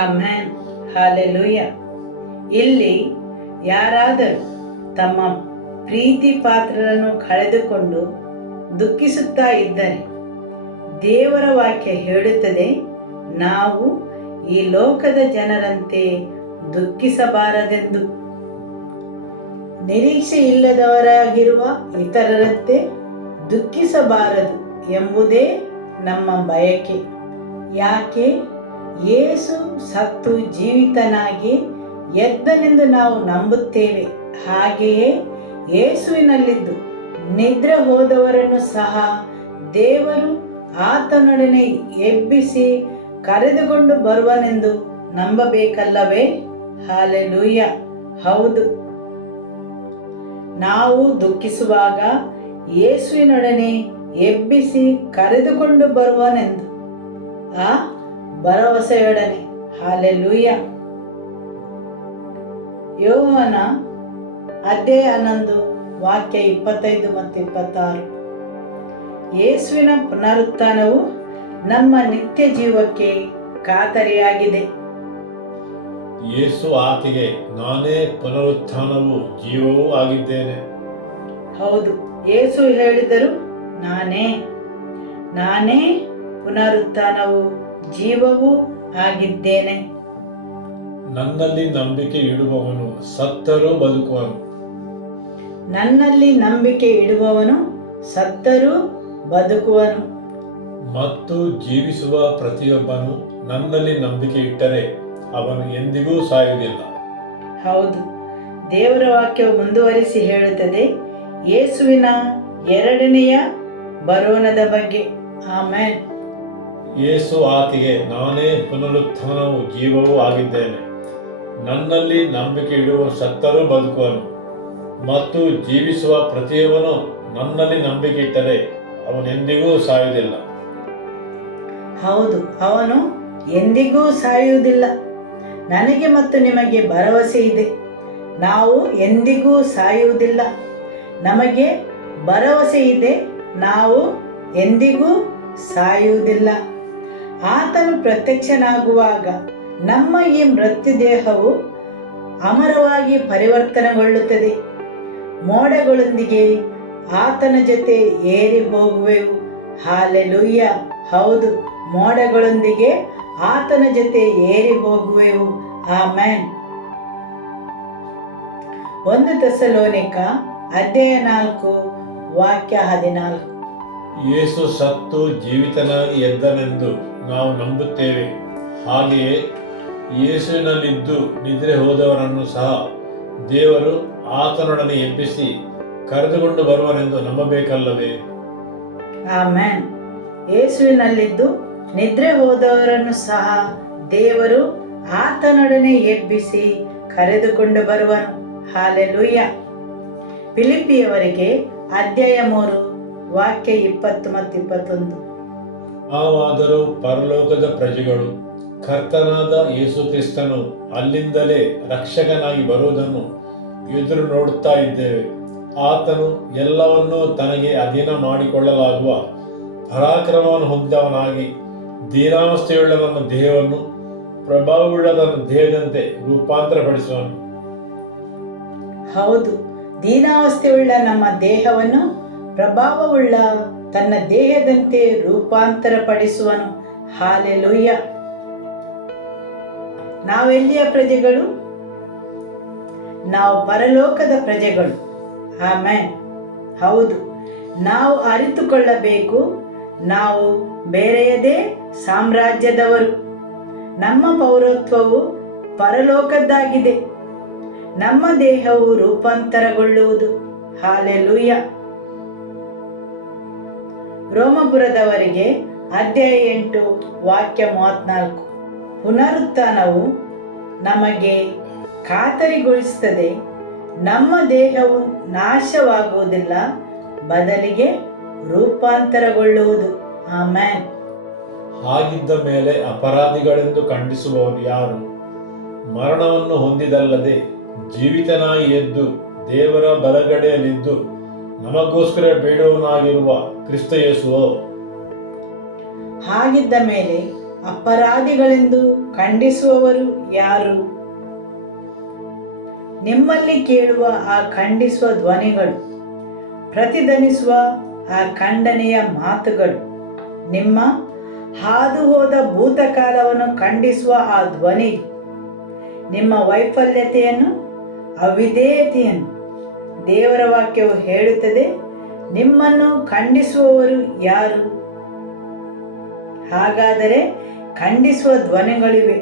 ಆಮೆನ್. ಹಾಲೆಲೂಯ. ಇಲ್ಲಿ ಯಾರಾದರೂ ತಮ್ಮ ಪ್ರೀತಿ ಪಾತ್ರರನ್ನು ಕಳೆದುಕೊಂಡು ದುಃಖಿಸುತ್ತಾ ಇದ್ದರೆ, ದೇವರ ವಾಕ್ಯ ಹೇಳುತ್ತದೆ, ನಾವು ಈ ಲೋಕದ ಜನರಂತೆ ದುಃಖಿಸಬಾರದೆಂದು. ನಿರೀಕ್ಷೆ ಇಲ್ಲದವರಾಗಿರುವ ಇತರರಂತೆ ದುಃಖಿಸಬಾರದು ಎಂಬುದೇ ನಮ್ಮ ಬಯಕೆ. ಯಾಕೆ? ಯೇಸು ಸತ್ತು ಜೀವಿತನಾಗಿ ಎದ್ದನೆಂದು ನಾವು ನಂಬುತ್ತೇವೆ. ಹಾಗೆಯೇ ಯೇಸುವಿನಲ್ಲಿದ್ದು ನಿದ್ರೆ ಹೋದವರನ್ನು ಸಹ ದೇವರು ಆತನೊಡನೆ ಎಬ್ಬಿಸಿ ಕರೆದುಕೊಂಡು ಬರುವನೆಂದು ನಂಬಬೇಕಲ್ಲವೇ? ಹಾಲೆಲೂಯ. ಹೌದು. ನಾವು ದುಃಖಿಸುವಾಗ ಯೇಸುವಿನೊಡನೆ ಎಬ್ಬಿಸಿ ಕರೆದುಕೊಂಡು ಬರುವನೆಂದು ಆ ಭರವಸೆಯೊಡನೆ. ಹಾಲೆಲೂಯ. ಯೋಹಾನ ಅಧ್ಯಾಯ 11 ವಾಕ್ಯ 25 ಮತ್ತು 26. ಯೇಸುವಿನ ಪುನರುತ್ಥಾನವು ನಮ್ಮ ನಿತ್ಯ ಜೀವಕ್ಕೆ ಖಾತರಿಯಾಗಿದೆ. ಯೇಸು ಆಕೆಗೆ, ನಾನೇ ಪುನರುತ್ಥಾನವೂ ಜೀವವೂ ಆಗಿದ್ದೇನೆ. ಹೌದು, ಯೇಸು ಹೇಳಿದರು, ನಾನೇ ಪುನರುತ್ಥಾನವೂ ಜೀವವೂ ಆಗಿದ್ದೇನೆ. ನನ್ನಲ್ಲಿ ನಂಬಿಕೆ ಇಡುವವನು ಸತ್ತರೂ ಬದುಕುವನು. ನನ್ನಲ್ಲಿ ನಂಬಿಕೆ ಇಡುವವನು ಸತ್ತರೂ ಬದುಕುವನು. ಮತ್ತು ಜೀವಿಸುವ ಪ್ರತಿಯೊಬ್ಬನು ನನ್ನಲ್ಲಿ ನಂಬಿಕೆ ಇಟ್ಟರೆ ಅವನು ಎಂದಿಗೂ ಸಾಯುವುದಿಲ್ಲ. ಹೌದು, ದೇವರ ವಾಕ್ಯವು ಮುಂದುವರಿಸಿ ಹೇಳುತ್ತದೆ ಯೇಸುವಿನ ಎರಡನೆಯ ಬರೋಣದ ಬಗ್ಗೆ. ಆಮೆನ್. ಯೇಸು ಆಕೆಗೆ, ನಾನೇ ಪುನರುತ್ಥಾನವೂ ಜೀವವೂ ಆಗಿದ್ದೇನೆ. ನನ್ನಲ್ಲಿ ನಂಬಿಕೆ ಇಡುವ ಸತ್ತರೂ ಬದುಕುವನು. ಮತ್ತು ಜೀವಿಸುವ ಪ್ರತಿಯೊಬ್ಬನು ನನ್ನಲ್ಲಿ ನಂಬಿಕೆ ಇಟ್ಟರೆ ಅವನೆಂದಿಗೂ ಸಾಯುವುದಿಲ್ಲ. ಹೌದು, ಅವನು ಎಂದಿಗೂ ಸಾಯುವುದಿಲ್ಲ. ನನಗೆ ಮತ್ತು ನಿಮಗೆ ಭರವಸೆ ಇದೆ, ನಾವು ಎಂದಿಗೂ ಸಾಯುವುದಿಲ್ಲ. ನಮಗೆ ಭರವಸೆ ಇದೆ, ನಾವು ಎಂದಿಗೂ ಸಾಯುವುದಿಲ್ಲ. ಆತನು ಪ್ರತ್ಯಕ್ಷನಾಗುವಾಗ ನಮ್ಮ ಈ ಮೃತ್ಯುದೇಹವು ಅಮರವಾಗಿ ಪರಿವರ್ತನೆಗೊಳ್ಳುತ್ತದೆ. ಮೋಡಗಳೊಂದಿಗೆ ಆತನ ಜೊತೆ ಏರಿ ಹೋಗುವೆವು. ಹಾಲೆಲೂಯ್ಯ. ಹೌದು, ಮೋಡಗಳೊಂದಿಗೆ ಆತನ ಜೊತೆ ಏರಿ ಹೋಗುವೆವು. ಆಮೆನ್. 1 ಥೆಸಲೋನಿಕ ಅಧ್ಯಾಯ 4 ವಾಕ್ಯ 14. ಯೇಸು ಸತ್ತು ಜೀವಿತನಾಗಿ ಎದ್ದನೆಂದು ನಾವು ನಂಬುತ್ತೇವೆ. ಹಾಗೆಯೇ ಯೇಸುವಿನಲ್ಲಿದ್ದು ನಿದ್ರೆ ಹೋದವರನ್ನು ಸಹ ದೇವರು ಆತನೊಡನೆ ಎಬ್ಬಿಸಿ ಕರೆದುಕೊಂಡು ಬರುವನೆಂದು ನಂಬಬೇಕಲ್ಲವೇ? ಆಮೆನ್. ಯೇಸುವಿನಲ್ಲಿದ್ದು ನಿದ್ರೆ ಹೋದವರನ್ನು ಸಹ ದೇವರು ಆತನೊಡನೆ ಎಬ್ಬಿಸಿ ಕರೆದುಕೊಂಡು ಬರುವನು. ಹಾಲೆಲೂಯ್ಯ. ಫಿಲಿಪ್ಪಿಯವರಿಗೆ ಅಧ್ಯಾಯ 3 ವಾಕ್ಯ 20 ಮತ್ತು 21. ನಾವಾದರೂ ಪರಲೋಕದ ಪ್ರಜೆಗಳು, ಕರ್ತನಾದ ಯೇಸು ಕ್ರಿಸ್ತನು ಅಲ್ಲಿಂದಲೇ ರಕ್ಷಕನಾಗಿ ಬರುವುದನ್ನು ಎದುರು ನೋಡುತ್ತಾ ಇದ್ದೇವೆ. ಆತನು ಎಲ್ಲವನ್ನೂ ತನಗೆ ಅಧೀನ ಮಾಡಿಕೊಳ್ಳಲಾಗುವ ಪರಾಕ್ರಮವನ್ನು ಹೊಂದಿದವನಾಗಿ ದೀನಾವಸ್ಥೆಯುಳ್ಳ ನಮ್ಮ ದೇಹವನ್ನು ಪ್ರಭಾವವುಳ್ಳ ನನ್ನ ದೇಹದಂತೆ ರೂಪಾಂತರಪಡಿಸುವನು. ಹೌದು, ದೀನಾವಸ್ಥೆಯುಳ್ಳ ನಮ್ಮ ದೇಹವನ್ನು ಪ್ರಭಾವವುಳ್ಳ ತನ್ನ ದೇಹದಂತೆ ರೂಪಾಂತರಪಡಿಸುವನು. ಹಾಲೆಲೂಯ್ಯ. ನಾವೆಲ್ಲಿಯ ಪ್ರಜೆಗಳು? ನಾವು ಪರಲೋಕದ ಪ್ರಜೆಗಳು. ಆಮೆನ್. ಹೌದು, ನಾವು ಅರಿತುಕೊಳ್ಳಬೇಕು, ನಾವು ಬೇರೆಯದೇ ಸಾಮ್ರಾಜ್ಯದವರು. ನಮ್ಮ ಪೌರತ್ವವು ಪರಲೋಕದ್ದಾಗಿದೆ. ನಮ್ಮ ದೇಹವು ರೂಪಾಂತರಗೊಳ್ಳುವುದು. ಹಾಲೆಲೂಯ್ಯ. ರೋಮಪುರದವರಿಗೆ ಅಧ್ಯಾಯ 8 ವಾಕ್ಯ 34. ಪುನರುತ್ಥಾನವು ನಮಗೆ ಖಾತರಿಗೊಳಿಸುತ್ತದೆ, ನಮ್ಮ ದೇಹವು ನಾಶವಾಗುವುದಿಲ್ಲ, ಬದಲಿಗೆ ರೂಪಾಂತರಗೊಳ್ಳುವುದು. ಆಮೆನ್. ಹಾಗಿದ್ದ ಮೇಲೆ ಅಪರಾಧಿಗಳೆಂದು ಖಂಡಿಸುವವರು ಯಾರು? ಮರಣವನ್ನು ಹೊಂದಿದಲ್ಲದೆ ಜೀವಿತನಾಗಿ ಎದ್ದು ದೇವರ ಬಲಗಡೆಯಲ್ಲಿದ್ದು ನಮಗೋಸ್ಕರ ಬೇಡುವವನಾಗಿರುವ ಕ್ರಿಸ್ತ ಯೇಸುವೋ? ಹಾಗಿದ್ದ ಮೇಲೆ ಅಪರಾಧಿಗಳೆಂದು ಖಂಡಿಸುವವರು ಯಾರು? ನಿಮ್ಮಲ್ಲಿ ಕೇಳುವ ಆ ಖಂಡಿಸುವ ಧ್ವನಿಗಳು, ಪ್ರತಿಧ್ವನಿಸುವ ಆ ಖಂಡನೆಯ ಮಾತುಗಳು, ನಿಮ್ಮ ಹಾದು ಹೋದ ಭೂತಕಾಲವನ್ನು ಖಂಡಿಸುವ ಆ ಧ್ವನಿ, ನಿಮ್ಮ ವೈಫಲ್ಯತೆಯನ್ನು, ಅವಿಧೇಯತೆಯನ್ನು. ದೇವರ ವಾಕ್ಯವು ಹೇಳುತ್ತದೆ, ನಿಮ್ಮನ್ನು ಖಂಡಿಸುವವರು ಯಾರು? ಹಾಗಾದರೆ ಖಂಡಿಸುವ ಧ್ವನಿಗಳಿವೆ,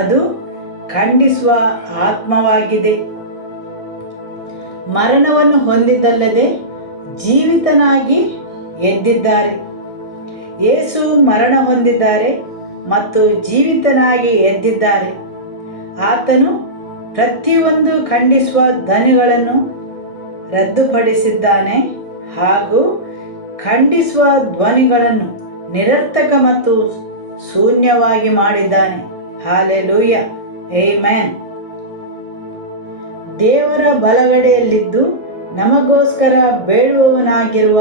ಅದು ಖಂಡಿಸುವ ಆತ್ಮವಾಗಿದೆ. ಮರಣವನ್ನು ಹೊಂದಿದ್ದಲ್ಲದೆ ಜೀವಿತನಾಗಿ ಎದ್ದಿದ್ದಾರೆ. ಯೇಸು ಮರಣ ಹೊಂದಿದ್ದಾರೆ ಮತ್ತು ಜೀವಿತನಾಗಿ ಎದ್ದಿದ್ದಾರೆ. ಆತನು ಪ್ರತಿಯೊಂದು ಖಂಡಿಸುವ ಧ್ವನಿಗಳನ್ನು ರದ್ದುಪಡಿಸಿದ್ದಾನೆ ಹಾಗೂ ಖಂಡಿಸುವ ಧ್ವನಿಗಳನ್ನು ನಿರರ್ಥಕ ಮತ್ತು ಶೂನ್ಯವಾಗಿ ಮಾಡಿದ್ದಾನೆ. ಹಾಲೆಲೂಯ್ಯ. ಆಮೆನ್. ದೇವರ ಬಲಗಡೆಯಲ್ಲಿದ್ದು ನಮಗೋಸ್ಕರ ಬೇಡುವವನಾಗಿರುವ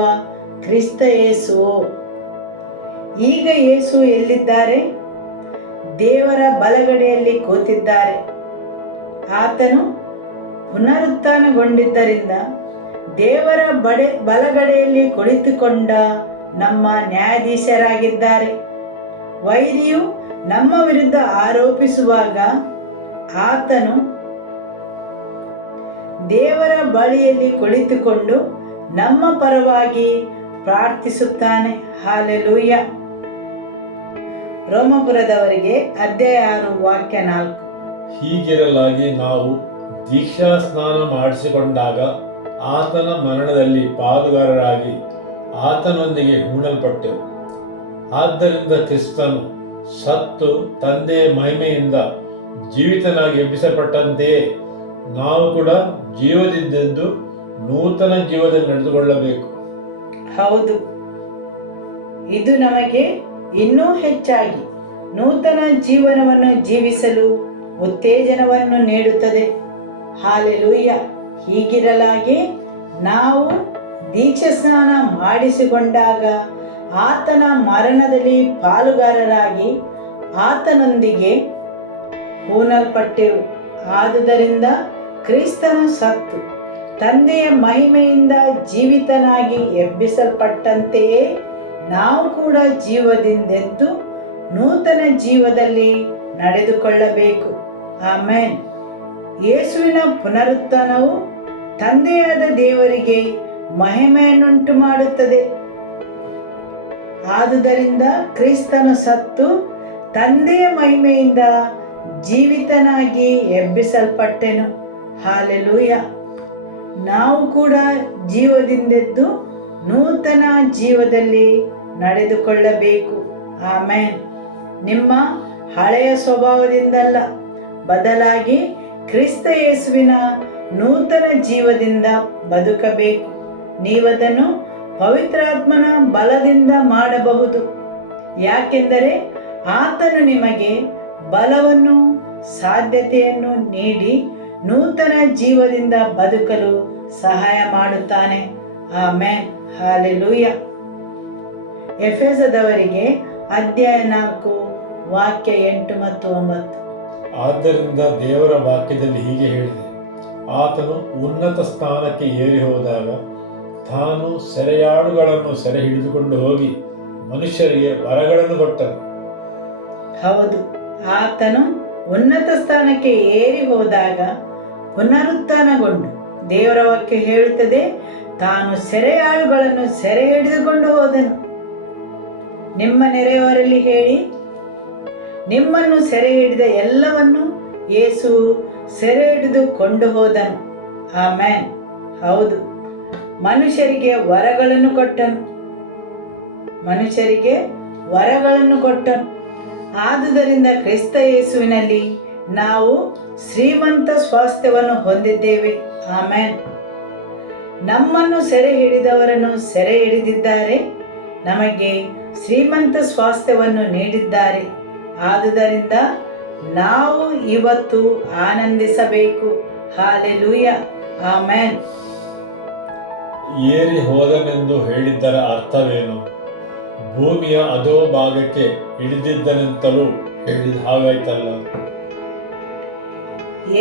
ಕ್ರಿಸ್ತ ಯೇಸುವು. ಈಗ ಯೇಸು ಎಲ್ಲಿದ್ದಾರೆ? ದೇವರ ಬಲಗಡೆಯಲ್ಲಿ ಕೂತಿದ್ದಾರೆ. ಆತನು ಪುನರುತ್ಥಾನಗೊಂಡಿದ್ದರಿಂದ ದೇವರ ಬಲಗಡೆಯಲ್ಲಿ ಕುಳಿತುಕೊಂಡ ನಮ್ಮ ನ್ಯಾಯಾಧೀಶರಾಗಿದ್ದಾರೆ. ವೈರಿಯು ನಮ್ಮ ವಿರುದ್ಧ ಆರೋಪಿಸುವಾಗ ಆತನು ದೇವರ ಬಳಿಯಲ್ಲಿ ಕುಳಿತುಕೊಂಡು ನಮ್ಮ ಪರವಾಗಿ ಪ್ರಾರ್ಥಿಸುತ್ತಾನೆ. ಹಾಲೆಲೂಯ. ರೋಮಪುರದವರಿಗೆ ಅಧ್ಯಾಯ 6 ವಾಕ್ಯ 4. ಹೀಗಿರಲಾಗಿ ನಾವು ದೀಕ್ಷಾ ಸ್ನಾನ ಮಾಡಿಸಿಕೊಂಡಾಗ ಆತನ ಮರಣದಲ್ಲಿ ಪಾಲುಗಾರರಾಗಿ ಆತನೊಂದಿಗೆ ಹೂಣಲ್ಪಟ್ಟೆವು. ಆದ್ದರಿಂದ ಕ್ರಿಸ್ತನು ಸತ್ತು ತಂದೆಯ ಮಹಿಮೆಯಿಂದ ಜೀವಿತನಾಗಿ ಎಬ್ಬಿಸಲ್ಪಟ್ಟಂತೆಯೇ ನಾವು ಕೂಡ ಜೀವದಿಂದೆದ್ದು ನೂತನ ಜೀವದಲ್ಲಿ ನಡೆದುಕೊಳ್ಳಬೇಕು. ಹೌದು, ಇದು ನಮಗೆ ಇನ್ನೂ ಹೆಚ್ಚಾಗಿ ನೂತನ ಜೀವನವನ್ನು ಜೀವಿಸಲು ಉತ್ತೇಜನವನ್ನು ನೀಡುತ್ತದೆ. ಹಾಲೆಲೂಯ. ಹೀಗಿರಲಾಗಿ ನಾವು ದೀಕ್ಷಾಸ್ನಾನ ಮಾಡಿಸಿಕೊಂಡಾಗ ಆತನ ಮರಣದಲ್ಲಿ ಪಾಲುಗಾರರಾಗಿ ಆತನೊಂದಿಗೆ ಹೂಣಲ್ಪಟ್ಟೆವು. ಆದುದರಿಂದ ಕ್ರಿಸ್ತನು ಸತ್ತು ತಂದೆಯ ಮಹಿಮೆಯಿಂದ ಜೀವಿತನಾಗಿ ಎಬ್ಬಿಸಲ್ಪಟ್ಟಂತೆಯೇ ನಾವು ಕೂಡ ಜೀವದಿಂದೆದ್ದು ನೂತನ ಜೀವದಲ್ಲಿ ನಡೆದುಕೊಳ್ಳಬೇಕು. ಆಮೆನ್. ಯೇಸುವಿನ ಪುನರುತ್ಥಾನವು ತಂದೆಯಾದ ದೇವರಿಗೆ ಮಹಿಮೆಯನ್ನುಂಟು ಮಾಡುತ್ತದೆ. ಆದುದರಿಂದ ಕ್ರಿಸ್ತನು ಸತ್ತು ತಂದೆಯ ಮಹಿಮೆಯಿಂದ ಜೀವಿತನಾಗಿ ಎಬ್ಬಿಸಲ್ಪಟ್ಟೆನು. ಹಾಲೆಲೂಯ. ನಾವು ಕೂಡ ಜೀವದಿಂದೆದ್ದು ನೂತನ ಜೀವದಲ್ಲಿ ನಡೆದುಕೊಳ್ಳಬೇಕು. ಆಮೆನ್. ನಿಮ್ಮ ಹಳೆಯ ಸ್ವಭಾವದಿಂದಲ್ಲ, ಬದಲಾಗಿ ಕ್ರಿಸ್ತ ಯೇಸುವಿನ ನೂತನ ಜೀವದಿಂದ ಬದುಕಬೇಕು. ನೀವದನ್ನು ಪವಿತ್ರಾತ್ಮನ ಬಲದಿಂದ ಮಾಡಬಹುದು. ಯಾಕೆಂದರೆ ಆತನು ನಿಮಗೆ ಬಲವನ್ನು ಸಾಧ್ಯತೆಯನ್ನು ನೀಡಿ ನೂತನ ಜೀವದಿಂದ ಬದುಕಲು ಸಹಾಯ ಮಾಡುತ್ತಾನೆ. ಆಮೆನ್. ಹಾಲೆಲೂಯ. ಎಫೆಸದವರಿಗೆ ಅಧ್ಯಾಯ 4 ವಾಕ್ಯ 8 ಮತ್ತು 9. ಆದ್ದರಿಂದ ದೇವರ ವಾಕ್ಯದಲ್ಲಿ ಹೀಗೆ ಹೇಳಿದೆ, ಆತನು ಉನ್ನತ ಸ್ಥಾನಕ್ಕೆ ಏರಿ ಹೋದಾಗ ತಾನು ಸೆರೆಯಾಳುಗಳನ್ನು ಸೆರೆ ಹಿಡಿದುಕೊಂಡು ಹೋಗಿ ಮನುಷ್ಯರಿಗೆ ವರಗಳನ್ನು ಕೊಟ್ಟನು. ಹೌದು, ಆತನು ಉನ್ನತ ಸ್ಥಾನಕ್ಕೆ ಏರಿ ಹೋದಾಗ ಪುನರುತ್ಥಾನಗೊಂಡು, ದೇವರ ವಾಕ್ಯ ಹೇಳುತ್ತದೆ, ತಾನು ಸೆರೆಯಾಳುಗಳನ್ನು ಸೆರೆ ಹಿಡಿದುಕೊಂಡು ಹೋದನು. ನಿಮ್ಮ ನೆರೆಯವರಲ್ಲಿ ಹೇಳಿ, ನಿಮ್ಮನ್ನು ಸೆರೆ ಹಿಡಿದ ಎಲ್ಲವನ್ನು ಯೇಸು ಸೆರೆ ಹಿಡಿದುಕೊಂಡು ಹೋದನು. ಆಮೆನ್. ಹೌದು, ಮನುಷ್ಯರಿಗೆ ವರಗಳನ್ನು ಕೊಟ್ಟನು. ಆದುದರಿಂದ ಕ್ರಿಸ್ತ ಯೇಸುವಿನಲ್ಲಿ ನಾವು ಶ್ರೀಮಂತ ಸ್ವಾಸ್ಥ್ಯವನ್ನು ಹೊಂದಿದ್ದೇವೆ. ಆಮೆನ್. ನಮ್ಮನ್ನು ಸೆರೆ ಹಿಡಿದವರನ್ನು ಸೆರೆ ಹಿಡಿದಿದ್ದಾರೆ, ನಮಗೆ ಶ್ರೀಮಂತ ಸ್ವಾಸ್ಥ್ಯವನ್ನು ನೀಡಿದ್ದಾರೆ. ಆದುದರಿಂದ ನಾವು ಇವತ್ತು ಆನಂದಿಸಬೇಕು. ಹಾಲೆಲೂಯ. ಆಮೆನ್. ಏರಿ ಹೋದನೆಂದು ಹೇಳಿದ್ದರ ಅರ್ಥವೇನು? ಭೂಮಿಯ ಅಧೋ ಭಾಗಕ್ಕೆ ಇಳಿದಿದ್ದನೆಂತಲೂ ಹೇಳಿದ ಹಾಗಾಯ್ತಲ್ಲ.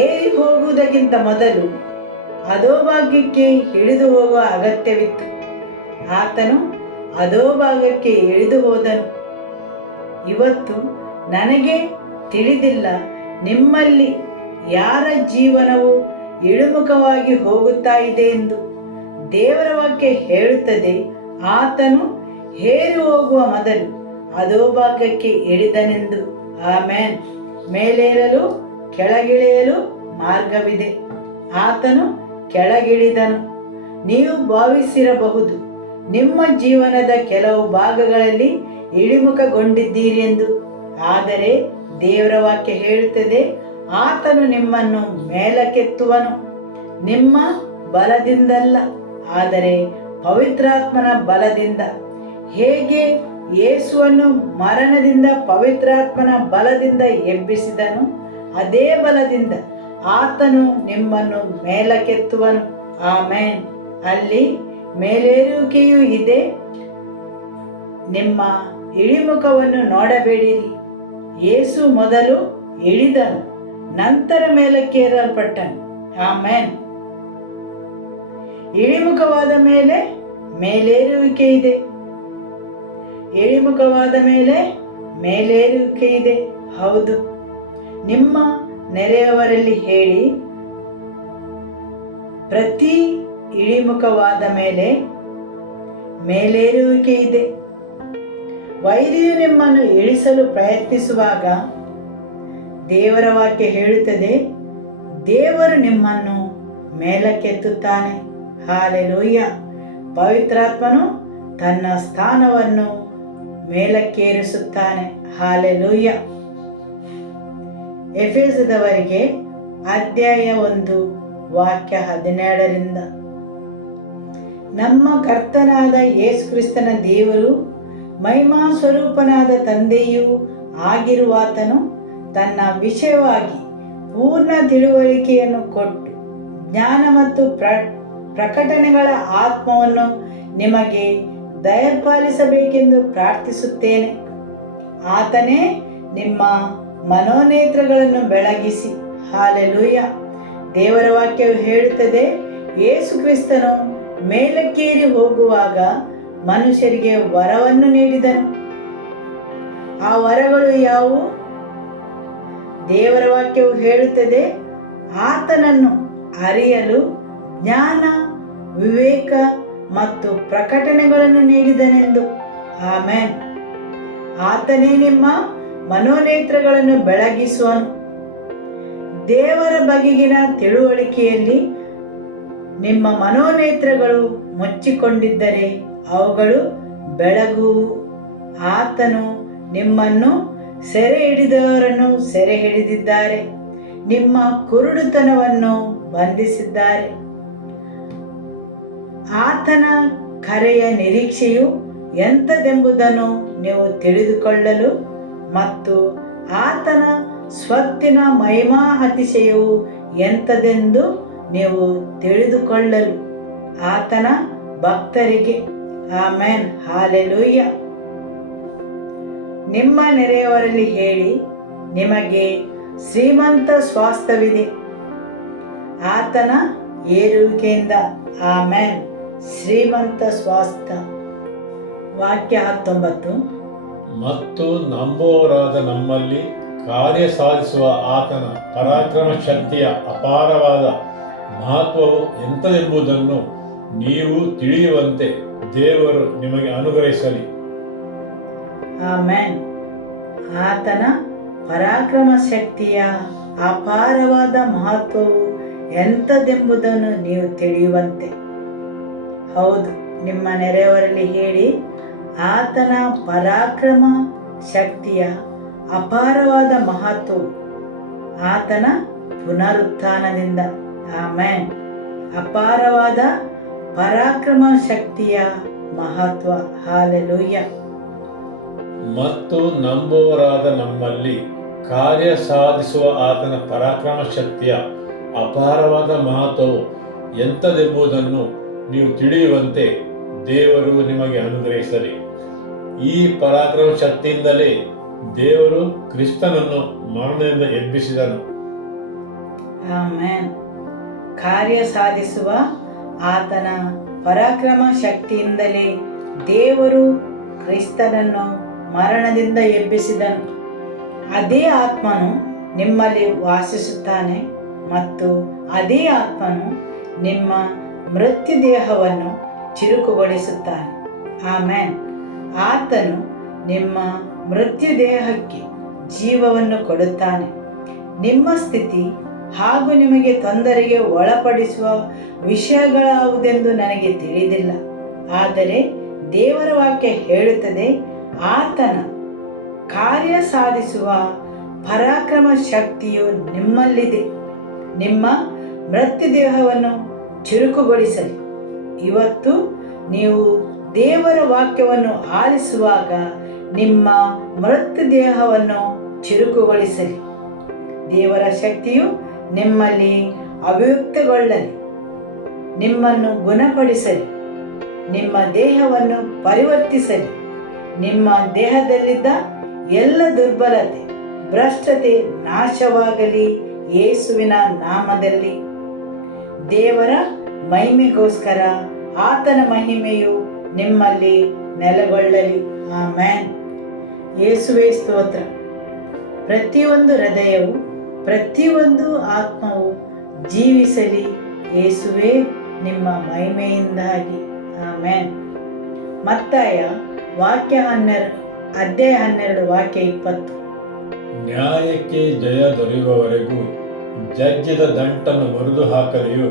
ಏರಿ ಹೋಗುವುದಕ್ಕಿಂತ ಮೊದಲು ಅಧೋಭಾಗ್ಯಕ್ಕೆ ಇಳಿದು ಹೋಗುವ ಅಗತ್ಯವಿತ್ತು. ಆತನು ಅಧೋಭಾಗಕ್ಕೆ ಇಳಿದು ಹೋದನು. ಇವತ್ತು ನನಗೆ ತಿಳಿದಿಲ್ಲ, ನಿಮ್ಮಲ್ಲಿ ಯಾರ ಜೀವನವು ಇಳಿಮುಖವಾಗಿ ಹೋಗುತ್ತಾ ಇದೆ ಎಂದು. ದೇವರ ವಾಕ್ಯ ಹೇಳುತ್ತದೆ, ಆತನು ಹೇರಿ ಹೋಗುವ ಮೊದಲು ಅಧೋಭಾಗಕ್ಕೆ ಇಳಿದನೆಂದು. ಆಮೆನ್. ಮೇಲೇರಲು ಕೆಳಗಿಳಿಯಲು ಮಾರ್ಗವಿದೆ. ಆತನು ಕೆಳಗಿಳಿದನು. ನೀವು ಭಾವಿಸಿರಬಹುದು, ನಿಮ್ಮ ಜೀವನದ ಕೆಲವು ಭಾಗಗಳಲ್ಲಿ ಇಳಿಮುಖಗೊಂಡಿದ್ದೀರಿ ಎಂದು. ಆದರೆ ದೇವರ ವಾಕ್ಯ ಹೇಳುತ್ತದೆ, ಆತನು ನಿಮ್ಮನ್ನು ಮೇಲಕ್ಕೆತ್ತುವನು. ನಿಮ್ಮ ಬಲದಿಂದಲ್ಲ, ಆದರೆ ಪವಿತ್ರಾತ್ಮನ ಬಲದಿಂದ. ಹೇಗೆ ಯೇಸುವನ್ನು ಮರಣದಿಂದ ಪವಿತ್ರಾತ್ಮನ ಬಲದಿಂದ ಎಬ್ಬಿಸಿದನು, ಅದೇ ಬಲದಿಂದ ಆತನು ನಿಮ್ಮನ್ನು ಮೇಲಕ್ಕೆತ್ತುವನು. ಆಮೆನ್. ಅಲ್ಲಿ ಮೇಲೇರುವಿಕೆಯೂ ಇದೆ. ನಿಮ್ಮ ಇಳಿಮುಖವನ್ನು ನೋಡಬೇಡಿರಿ. ಯೇಸು ಮೊದಲು ಇಳಿದನು, ನಂತರ ಮೇಲಕ್ಕೇರಲ್ಪಟ್ಟನು. ಆಮೆನ್. ಇಳಿಮುಖವಾದ ಮೇಲೆ ಮೇಲೇರುವಿಕೆ ಇದೆ. ಇಳಿಮುಖವಾದ ಮೇಲೆ ಮೇಲೇರುವಿಕೆ ಇದೆ. ಹೌದು. ನಿಮ್ಮ ನೆರೆಯವರಲ್ಲಿ ಹೇಳಿ, ಪ್ರತಿ ಇಳಿಮುಖವಾದ ಮೇಲೆ ಮೇಲೇರುವಿಕೆ ಇದೆ. ವೈರಿಯು ನಿಮ್ಮನ್ನು ಇಳಿಸಲು ಪ್ರಯತ್ನಿಸುವಾಗ ದೇವರ ವಾಕ್ಯ ಹೇಳುತ್ತದೆ, ದೇವರು ನಿಮ್ಮನ್ನು ಮೇಲಕ್ಕೆತ್ತುತ್ತಾನೆ. ಹಾಲೆಲೂಯ. ಪವಿತ್ರಾತ್ಮನು ತನ್ನ ಸ್ಥಾನವನ್ನು ಮೇಲಕ್ಕೇರಿಸುತ್ತಾನೆ. ಹಾಲೆಲೂಯ. ಎಫೆಸದವರಿಗೆ ಅಧ್ಯಾಯ 1 ವಾಕ್ಯ 17ರಿಂದ. ನಮ್ಮ ಕರ್ತನಾದ ಯೇಸು ಕ್ರಿಸ್ತನ ದೇವರು, ಮಹಿಮಾ ಸ್ವರೂಪನಾದ ತಂದೆಯೂ ಆಗಿರುವಾತನು ತನ್ನ ವಿಷಯವಾಗಿ ಪೂರ್ಣ ತಿಳುವಳಿಕೆಯನ್ನು ಕೊಟ್ಟು ಜ್ಞಾನ ಮತ್ತು ಪ್ರಕಟಣೆಗಳ ಆತ್ಮವನ್ನು ನಿಮಗೆ ದಯಪಾಲಿಸಬೇಕೆಂದು ಪ್ರಾರ್ಥಿಸುತ್ತೇನೆ. ಆತನೇ ನಿಮ್ಮ ಮನೋನೇತ್ರಗಳನ್ನು ಬೆಳಗಿಸಿ. ಹಾಲೆಲೂಯ. ದೇವರ ವಾಕ್ಯವು ಹೇಳುತ್ತದೆ, ಯೇಸು ಕ್ರಿಸ್ತನು ಮೇಲಕ್ಕೇರಿ ಹೋಗುವಾಗ ಮನುಷ್ಯರಿಗೆ ವರವನ್ನು ನೀಡಿದನು. ಆ ವರಗಳು ಯಾವುವು? ದೇವರ ವಾಕ್ಯವು ಹೇಳುತ್ತದೆ, ಆತನನ್ನು ಅರಿಯಲು ಜ್ಞಾನ, ವಿವೇಕ ಮತ್ತು ಪ್ರಕಟಣೆಗಳನ್ನು ನೀಡಿದನೆಂದು. ಆಮೆನ್. ಆತನೇ ನಿಮ್ಮ ಮನೋನೇತ್ರಗಳನ್ನು ಬೆಳಗಿಸುವನು. ದೇವರ ಬಗೆಗಿನ ತಿಳುವಳಿಕೆಯಲ್ಲಿ ನಿಮ್ಮ ಮನೋನೇತ್ರಗಳು ಮುಚ್ಚಿಕೊಂಡಿದ್ದರೆ ಅವುಗಳು ಬೆಳಗುವು. ಆತನು ನಿಮ್ಮನ್ನು ಸೆರೆ ಹಿಡಿದವರನ್ನು ಸೆರೆ ಹಿಡಿದಿದ್ದಾರೆ, ನಿಮ್ಮ ಕುರುಡುತನವನ್ನು ಬಂಧಿಸಿದ್ದಾರೆ. ಆತನ ಕರೆಯ ನಿರೀಕ್ಷೆಯು ಎಂಥದೆಂಬುದನ್ನು ನೀವು ತಿಳಿದುಕೊಳ್ಳಲು ಮತ್ತು ಆತನ ಸ್ವತ್ತಿನ ಮಹಿಮಾ ಅತಿಶಯವು ಎಂಥದೆಂದು ನೀವು ತಿಳಿದುಕೊಳ್ಳಲು ಆತನ ಭಕ್ತರಿಗೆ. ಆಮೆನ್. ಹಾಲೆಲೂಯ. ನಿಮ್ಮ ನೆರೆಯವರಲ್ಲಿ ಹೇಳಿ, ನಿಮಗೆ ಶ್ರೀಮಂತ ಸ್ವಾಸ್ಥ್ಯವಿದೆ ಆತನ ಏರುವಿಕೆಯಿಂದ. ಆಮೆನ್. ಶ್ರೀಮಂತ ಸ್ವಾಸ್ಥ್ಯ. ವಾಕ್ಯ 19. ಮತ್ತು ನಂಬುವವರಾದ ನಮ್ಮಲ್ಲಿ ಕಾರ್ಯ ಸಾಧಿಸುವ ಆತನ ಪರಾಕ್ರಮ ಶಕ್ತಿಯ ಅಪಾರವಾದ ಮಹತ್ವವು ಎಂಥದೆಂಬುದನ್ನು ನೀವು ತಿಳಿಯುವಂತೆ ದೇವರು ನಿಮಗೆ ಅನುಗ್ರಹಿಸಲಿ. ಆಮೆನ್. ಆತನ ಪರಾಕ್ರಮ ಶಕ್ತಿಯ ಅಪಾರವಾದ ಮಹತ್ವವು ಎಂಥದೆಂಬುದನ್ನು ನೀವು ತಿಳಿಯುವಂತೆ. ಹೌದು. ನಿಮ್ಮ ನೆರೆಯವರಲ್ಲಿ ಹೇಳಿ, ಆತನ ಪರಾಕ್ರಮ ಶಕ್ತಿಯ ಅಪಾರವಾದ ಮಹತ್ವವು ಆತನ ಪುನರುತ್ಥಾನದಿಂದ. ಆಮೆನ್. ಅಪಾರವಾದ ಪರಾಕ್ರಮ ಶಕ್ತಿಯ ಮಹತ್ವ. ಹಾಲೆಲೂಯ. ಮತ್ತು ನಂಬುವವರಾದ ನಮ್ಮಲ್ಲಿ ಕಾರ್ಯ ಸಾಧಿಸುವ ಆತನ ಪರಾಕ್ರಮ ಶಕ್ತಿಯ ಅಪಾರವಾದ ಮಹತ್ವವು ಎಂಥದೆಂಬುದನ್ನು ನೀವು ತಿಳಿಯುವಂತೆ ದೇವರು ನಿಮಗೆ ಅನುಗ್ರಹಿಸಲಿ. ಈ ಪರಾಕ್ರಮ ಶಕ್ತಿಯಿಂದಲೇ ದೇವರು ಕ್ರಿಸ್ತನನ್ನು ಮರಣದಿಂದ ಎಬ್ಬಿಸಿದನು. ಆಮೆನ್. ಕಾರ್ಯ ಸಾಧಿಸುವ ಆತನ ಪರಾಕ್ರಮ ಶಕ್ತಿಯಿಂದಲೇ ದೇವರು ಕ್ರಿಸ್ತನನ್ನು ಮರಣದಿಂದ ಎಬ್ಬಿಸಿದನು. ಅದೇ ಆತ್ಮನು ನಿಮ್ಮಲ್ಲಿ ವಾಸಿಸುತ್ತಾನೆ ಮತ್ತು ಅದೇ ಆತ್ಮನು ನಿಮ್ಮ ಮೃತ್ಯುದೇಹವನ್ನು ಚಿರುಕುಗೊಳಿಸುತ್ತಾನೆ. ಆಮೆನ್. ಆತನು ನಿಮ್ಮ ಮೃತ್ಯುದೇಹಕ್ಕೆ ಜೀವವನ್ನು ಕೊಡುತ್ತಾನೆ. ನಿಮ್ಮ ಸ್ಥಿತಿ ಹಾಗೂ ನಿಮಗೆ ತೊಂದರೆಗೆ ಒಳಪಡಿಸುವ ವಿಷಯಗಳಾವುದೆಂದು ನನಗೆ ತಿಳಿದಿಲ್ಲ. ಆದರೆ ದೇವರ ವಾಕ್ಯ ಹೇಳುತ್ತದೆ, ಆತನ ಕಾರ್ಯ ಸಾಧಿಸುವ ಪರಾಕ್ರಮ ಶಕ್ತಿಯು ನಿಮ್ಮಲ್ಲಿದೆ, ನಿಮ್ಮ ಮೃತ್ಯುದೇಹವನ್ನು ಚುರುಕುಗೊಳಿಸಲಿ. ಇವತ್ತು ನೀವು ದೇವರ ವಾಕ್ಯವನ್ನು ಆಲಿಸುವಾಗ ನಿಮ್ಮ ಮೃತ್ಯುದೇಹವನ್ನು ಚುರುಕುಗೊಳಿಸಲಿ. ದೇವರ ಶಕ್ತಿಯು ನಿಮ್ಮಲ್ಲಿ ಅಭಿವ್ಯಕ್ತಗೊಳ್ಳಲಿ. ನಿಮ್ಮನ್ನು ಗುಣಪಡಿಸಲಿ, ನಿಮ್ಮ ದೇಹವನ್ನು ಪರಿವರ್ತಿಸಲಿ. ನಿಮ್ಮ ದೇಹದಲ್ಲಿದ್ದ ಎಲ್ಲ ದುರ್ಬಲತೆ, ಭ್ರಷ್ಟತೆ ನಾಶವಾಗಲಿ ಯೇಸುವಿನ ನಾಮದಲ್ಲಿ. ದೇವರ ಮಹಿಮೆಗೋಸ್ಕರ ಆತನ ಮಹಿಮೆಯು ನಿಮ್ಮಲ್ಲಿ ನೆಲೆಗೊಳ್ಳಲಿ. ಆಮೆನ್. ಯೇಸುವೇ ಸ್ತೋತ್ರ. ಪ್ರತಿಯೊಂದು ಹೃದಯವು, ಪ್ರತಿಯೊಂದು ಆತ್ಮವು ಜೀವಿಸಲಿ ಯೇಸುವೇ ನಿಮ್ಮ ಮಹಿಮೆಯಿಂದಾಗಿ. ಆಮೆನ್. ಮತ್ತಾಯ ಅಧ್ಯಾಯ 12 ವಾಕ್ಯ 20. ನ್ಯಾಯಕ್ಕೆ ಜಯ ದೊರೆಯುವವರೆಗೂ ಜಜ್ಜಿದ ದಂಟನ್ನು ಮುರಿದು ಹಾಕದೆಯೂ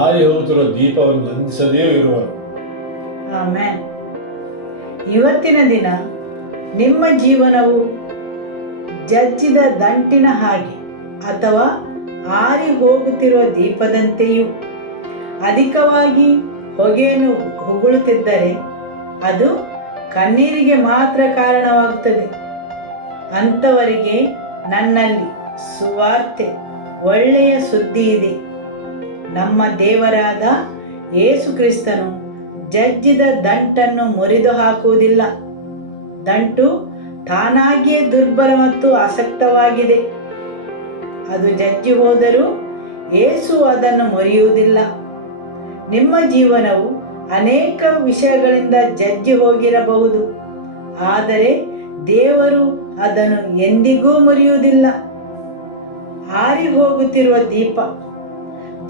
ಆರಿ ಹೋಗುತ್ತಿರುವ ದೀಪವನ್ನು ನಂದಿಸದೆಯೂ ಇರುವರು. ಆಮೆನ್. ಇವತ್ತಿನ ದಿನ ನಿಮ್ಮ ಜೀವನವು ಜಜ್ಜಿದ ದಂಟಿನ ಹಾಗೆ ಅಥವಾ ಆರಿ ಹೋಗುತ್ತಿರುವ ದೀಪದಂತೆಯೂ ಅಧಿಕವಾಗಿ ಹೊಗೆಯನ್ನು ಉಗುಳುತ್ತಿದ್ದರೆ ಅದು ಕಣ್ಣೀರಿಗೆ ಮಾತ್ರ ಕಾರಣವಾಗುತ್ತದೆ. ಅಂಥವರಿಗೆ ನನ್ನಲ್ಲಿ ಸುವಾರ್ತೆ, ಒಳ್ಳೆಯ ಸುದ್ದಿ ಇದೆ. ನಮ್ಮ ದೇವರಾದ ಯೇಸು ಕ್ರಿಸ್ತನು ಜಜ್ಜಿದ ದಂಟನ್ನು ಮುರಿದು ಹಾಕುವುದಿಲ್ಲ. ದಂಟು ತಾನಾಗಿಯೇ ದುರ್ಬಲ ಮತ್ತು ಅಸಕ್ತವಾಗಿದೆ. ಅದು ಜಜ್ಜಿ ಹೋದರೂ ಯೇಸು ಅದನ್ನು ಮುರಿಯುವುದಿಲ್ಲ. ನಿಮ್ಮ ಜೀವನವು ಅನೇಕ ವಿಷಯಗಳಿಂದ ಜಜ್ಜಿ ಹೋಗಿರಬಹುದು, ಆದರೆ ದೇವರು ಅದನ್ನು ಎಂದಿಗೂ ಮುರಿಯುವುದಿಲ್ಲ. ಆರಿ ಹೋಗುತ್ತಿರುವ ದೀಪ.